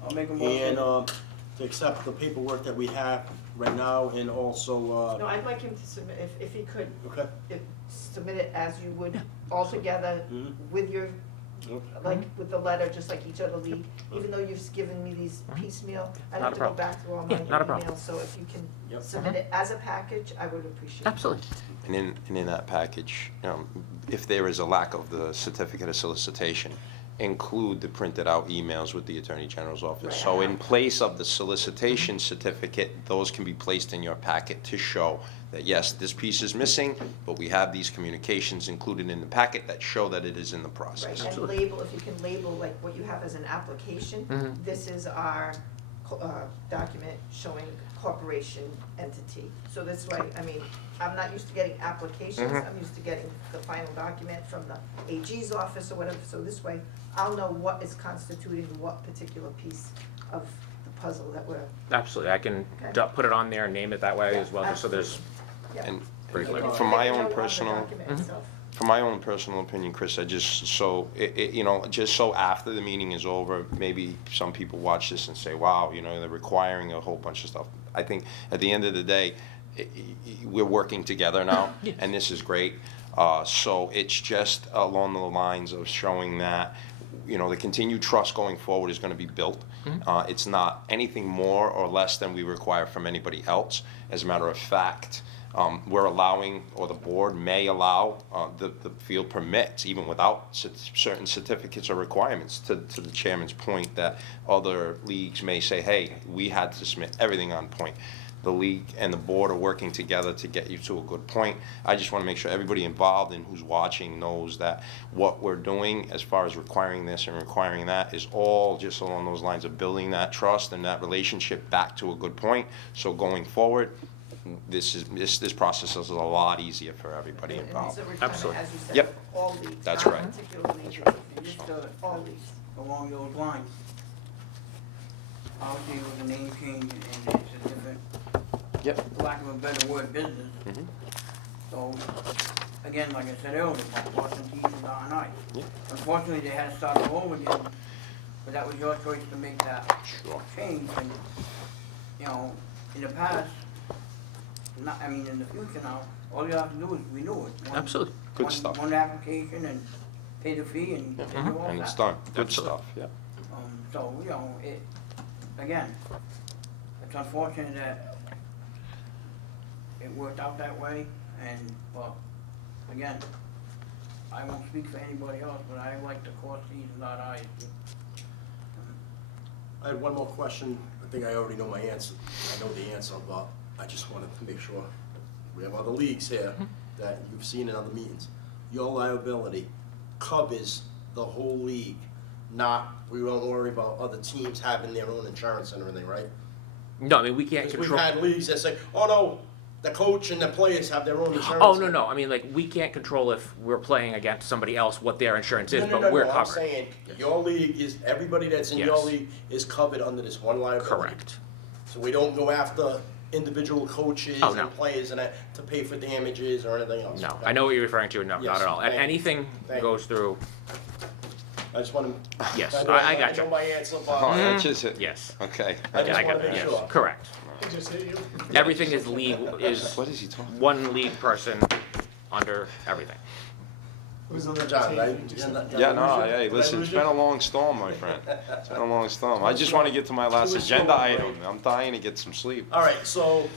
I'll make a and, motion. to accept the paperwork that we have right now and also, No, I'd like him to submit, if he could, okay? submit it as you would all together Mhm. with your, Yep. like, with the letter, just like each other lead. Even though you've given me these piecemeal, I'd Not have a to go problem. back through all my Yeah, not a problem. emails, so if you can Yep. submit it as a package, I would appreciate it. Absolutely. And in that package, if there is a lack of the certificate of solicitation, include the printed out emails with the Attorney General's office. Right. So in place of the solicitation certificate, those can be placed in your packet to show that, yes, this piece is missing, but we have these communications included in the packet that show that it is in the process. Right, and label, if you can label like what you have as an application, this is our document showing corporation entity. So this way, I mean, I'm not used to getting applications, I'm used to getting the final document from the AG's office or whatever, so this way, I'll know what is constituting what particular piece of the puzzle that we're, Absolutely. I can put it on there and name it that way as well, just so there's, yeah. And Pretty clear. from my Make a own note on the personal, document itself. from my own personal opinion, Chris, I just, just so after the meeting is over, maybe some people watch this and say, wow, they're requiring a whole bunch of stuff. I think at the end of the day, we're working together now, and this is great. So it's just along the lines of showing that, the continued trust going forward is gonna be built. It's not anything more or less than we require from anybody else. As a matter of fact, we're allowing, or the board may allow, the field permits, even without certain certificates or requirements, to the chairman's point that other leagues may say, hey, we had to submit everything on point. the league and the board are working together to get you to a good point. I just want to make sure everybody involved and who's watching knows that what we're doing as far as requiring this and requiring that is all just along those lines of building that trust and that relationship back to a good point. So going forward, this process is a lot easier for everybody And involved. these are requirements, Absolutely. as you said, Yep. for all leagues, That's not right. particular leagues, And just all leagues. along those lines, obviously it was a name change and it's a different, Yep. for lack of a better word, business. Mhm. So, again, like I said earlier, about crossing T's and dotting I's. Yeah. Unfortunately, they had to start all over again, but that was your choice to make that Sure. change, and, you know, in the past, not, I mean, in the future now, all you have to do is renew it. One- Absolutely. Good one- stuff. One application and pay the fee and you're all And it's set. done. Good Absolutely. stuff, yeah. So, you know, again, it's unfortunate that it worked out that way, but, again, I won't speak for anybody else, but I like to cross T's and dot I's. I had one more question. I think I already know my answer. I know the answer, but I just wanted to make sure. We have other leagues here that you've seen in other meetings. Your liability covers the whole league, not, we don't worry about other teams having their own insurance and everything, right? No, I mean, we can't Because we've control. had leagues that say, oh no, the coach and the players have their own insurance. Oh, no, I mean, like, we can't control if we're playing against somebody else what their insurance is, No, but we're I'm covered. saying, your league is, everybody that's in your Yes. league is covered under this one liability. Correct. So we don't go after individual coaches Oh, no. and players and that to pay for damages or anything else. No, Okay. I know what you're referring to, no, Yes, not at all. thank you. Anything Thank goes through, I just want to. yes, I got know you. my answer, but Oh, that's just it. Yes. Okay. I just I want got to it, make yes, sure. correct. He just hit you. Everything is is What is he talking? one league person under everything. Who's on the John, team? right? Just- Yeah, no, hey, Did I listen, lose it's you? been a long storm, my friend. It's been a long storm. I just want to get to my last It was agenda short, item. right? I'm dying to get some sleep. All right, so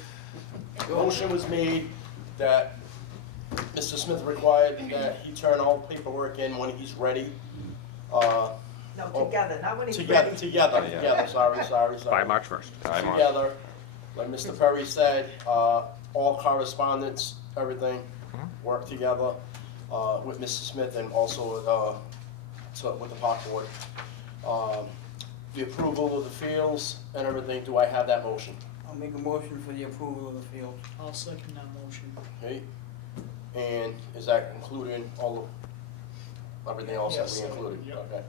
the motion was made that Mr. Smith required that he turn all paperwork in when he's ready. No, Oh, together, not when he's Together, ready. together, sorry. By March 1st. I'm on. Together, like Mr. Perry said, all correspondence, everything, work together, with Mr. Smith and also, with the park board. The approval of the fields and everything, do I have that motion? I'll make a motion for the approval of the field. I'll second that motion. Okay, and is that including all of, everything else that Yes, we included? yep. Okay.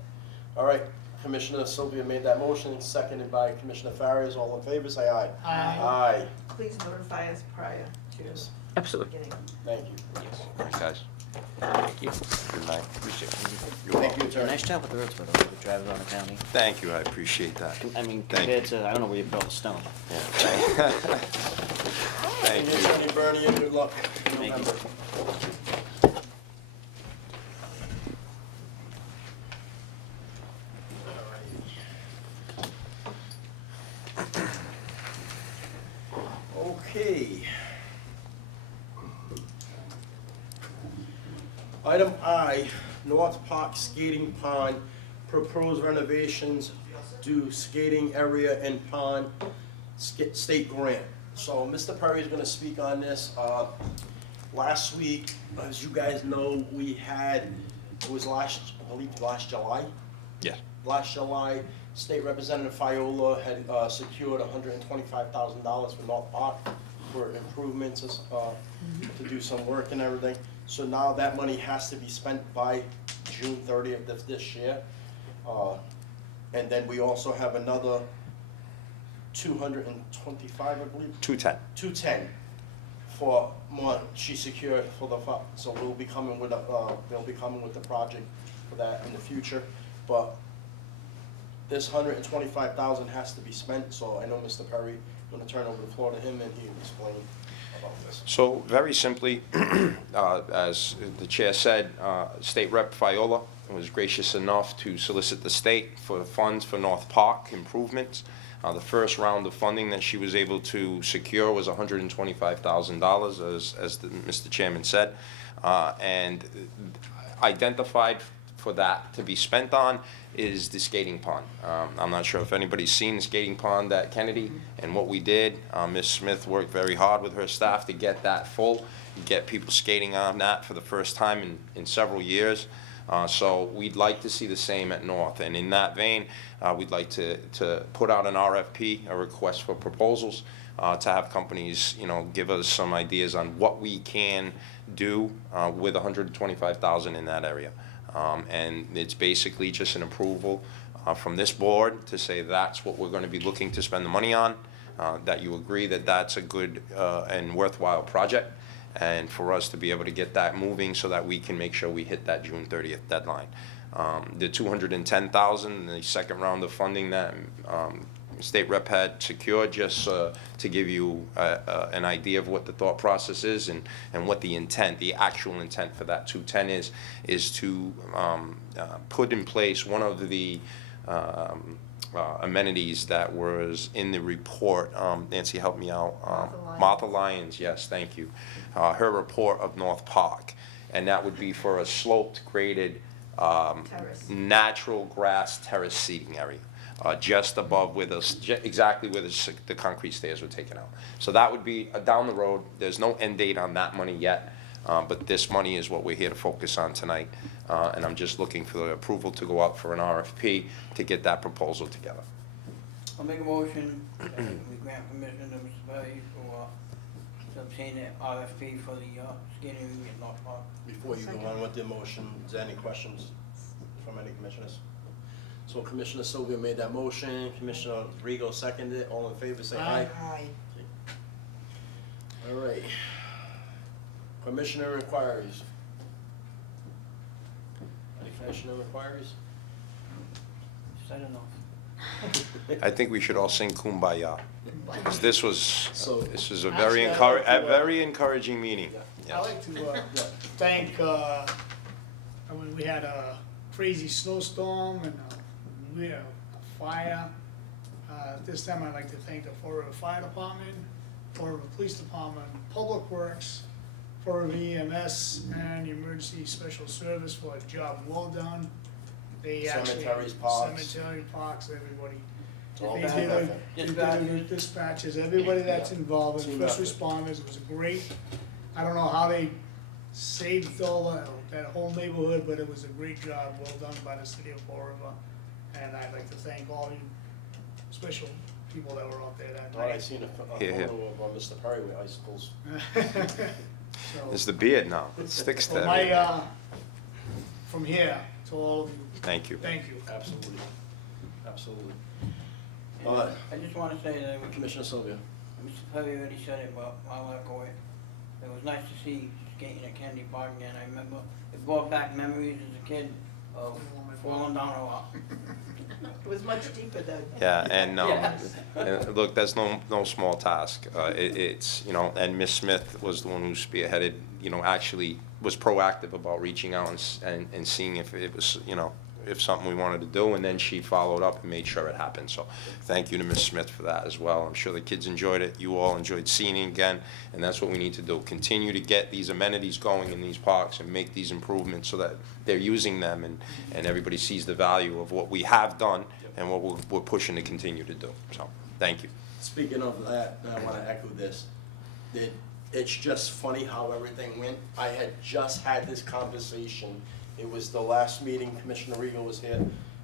All right, Commissioner Sylvia made that motion, seconded by Commissioner Farias, all in favor, say aye. Aye. Aye, Please notify us prior to yes, Absolutely. beginning. thank you. All right, guys. Thank you. Good night. Appreciate it. Thank you, Yeah, Attorney. nice job with the roads, by the way, good drive around the county. Thank you, I appreciate that. I mean, Thank compared to, I don't know where you built the stone. Yeah. Thank And you. Attorney Bernie, and good luck in Thank you. November. Okay. Item I, North Park Skating Pond, proposed renovations, do skating area and pond, state grant. So Mr. Perry's gonna speak on this. Last week, as you guys know, we had, it was I believe last July? Yeah. Last July, State Representative Fiola had secured $125,000 for North Park for improvements, to do some work and everything. So now that money has to be spent by June 30th of this year. And then we also have another 225, I believe, 210. 210 for more she secured for the, so we'll be coming with they'll be coming with the project for that in the future. But this $125,000 has to be spent, so I know Mr. Perry, I'm gonna turn over the floor to him and he can explain about this. So very simply, as the chair said, State Rep Fiola was gracious enough to solicit the state for funds for North Park improvements. The first round of funding that she was able to secure was $125,000, as Mr. Chairman said, and identified for that to be spent on is the skating pond. I'm not sure if anybody's seen the skating pond at Kennedy and what we did. Ms. Smith worked very hard with her staff to get that full, get people skating on that for the first time in several years. So we'd like to see the same at North. And in that vein, we'd like to put out an RFP, a request for proposals, to have companies, give us some ideas on what we can do with $125,000 in that area. And it's basically just an approval from this board to say that's what we're going to be looking to spend the money on, that you agree that that's a good and worthwhile project, and for us to be able to get that moving so that we can make sure we hit that June 30th deadline. The $210,000, the second round of funding that State Rep had secured, just to give you an idea of what the thought process is and what the intent, the actual intent for that 210 is to put in place one of the amenities that was in the report. Nancy, help me out. Martha Lyons, yes, thank you. Her report of North Park, and that would be for a sloped, graded, natural grass terrace seating area. Just above where exactly where the concrete stairs were taken out. So that would be down the road. There's no end date on that money yet, but this money is what we're here to focus on tonight. And I'm just looking for the approval to go out for an RFP to get that proposal together. I'll make a motion that we grant permission to Mr. Perry to obtain the RFP for the skating rink at North Park. Before you go on with the motion, is there any questions from any commissioners? So Commissioner Sylvia made that motion, Commissioner Rigo seconded it, all in favor say aye. Aye. All right. Commissioner inquiries. Any commissioner inquiries? Said enough. I think we should all sing Kumbaya, because this was a very Actually, very encouraging meeting. I'd like to thank, we had a crazy snowstorm and we had a fire. This time I'd like to thank the Fall River Fire Department, Fall River Police Department, Public Works, Fall River EMS, and the Emergency Special Service for a job well done. They Cemeteries, parks. Cemetery, parks, everybody. All They bad did effort. dispatches, everybody that's involved, Team first effort. responders, it was great. I don't know how they saved all that whole neighborhood, but it was a great job, well done by the city of Fall River. And I'd like to thank all you special people that were out there that Thought I night. seen a Here, here. photo of Mr. Perry with icicles. So, It's the beard now. It sticks to from everything. from here to all of you, Thank you. thank you. Absolutely. Absolutely. I just wanna say that Commissioner Sylvia. Mr. Perry already said it, but I'll echo it. It was nice to see skating at Kennedy Park again. I remember, it brought back memories as a kid of falling down a lot. It was much deeper then. Yeah, and Yes. and look, that's no small task. It's and Miss Smith was the one who spearheaded. Actually was proactive about reaching out and seeing if it was if something we wanted to do, and then she followed up and made sure it happened. So thank you to Ms. Smith for that as well. I'm sure the kids enjoyed it. You all enjoyed seeing it again, and that's what we need to do. Continue to get these amenities going in these parks and make these improvements so that they're using them and everybody sees the value of what we have done and what we're pushing to continue to do. So thank you. Speaking of that, I want to echo this. It's just funny how everything went. I had just had this conversation. It was the last meeting, Commissioner Regal was here,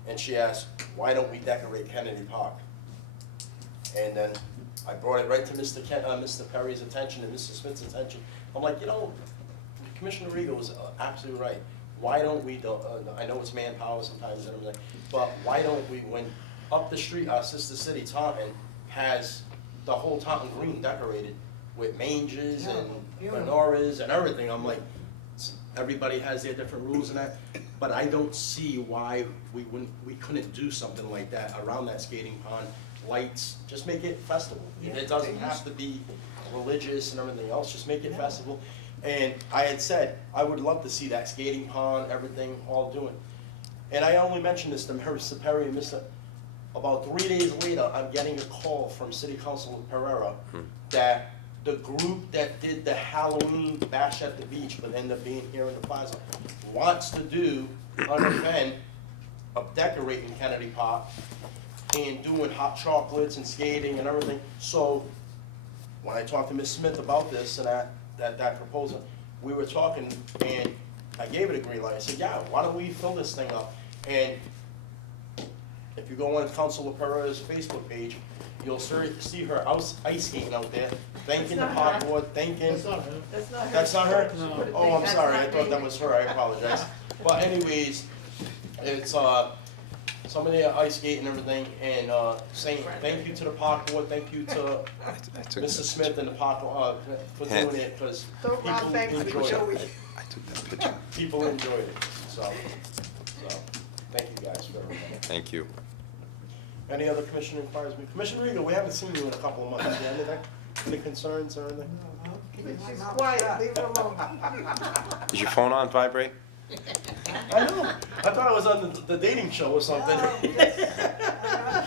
and she asked, why don't we decorate Kennedy Park? And then I brought it right to Mr. Perry's attention and Mr. Smith's attention. I'm like, Commissioner Regal was absolutely right. Why don't we, I know it's manpower sometimes and everything, but why don't we, when up the street, our sister city, Taunton, has the whole Taunton Green decorated with manges and menorahs and everything. I'm like, everybody has their different rules and that, but I don't see why we couldn't do something like that around that skating pond, lights, just make it festival. It doesn't have to be religious and everything else, just make it festival. And I had said, I would love to see that skating pond, everything, all doing. And I only mentioned this to Mr. Perry and about 3 days later, I'm getting a call from City Councilor Pereira that the group that did the Halloween bash at the beach, but ended up being here in the plaza, wants to do an event of decorating Kennedy Park and doing hot chocolates and skating and everything. So when I talked to Ms. Smith about this and that proposal, we were talking and I gave it a green light. I said, yeah, why don't we fill this thing up? And if you go on Councilor Perez's Facebook page, you'll see her ice skating out there, thanking the park board, thanking. That's not her. That's not her. That's not her? No. Oh, I'm That's sorry, I not thought me. that was her, I apologize. But anyways, it's, somebody ice skate and everything, and, saying thank you to the park board, thank you to Mrs. Smith and the park, for doing it, because Don't rob people banks with enjoyed Joey. it. I took that picture. People enjoyed it, so, thank you guys for everything. Thank you. Any other commissioner inquiries? Commissioner Regal, we haven't seen you in a couple of months, do you have anything, any concerns or anything? She's quiet, leave her alone. Is your phone on vibrate? I know, I thought I was on the dating show or something. I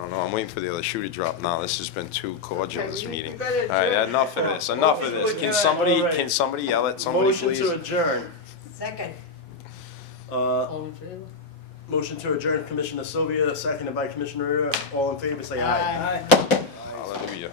don't know, I'm waiting for the other shoe to drop now. This has been too cordial, Okay, this you meeting. better All right, adjourn. enough of this, enough of this. Can somebody yell at somebody, Motion please? to adjourn. Second. All in favor? Motion to adjourn, Commissioner Sylvia, seconded by Commissioner Rea. All in favor, say aye. Aye. Hallelujah.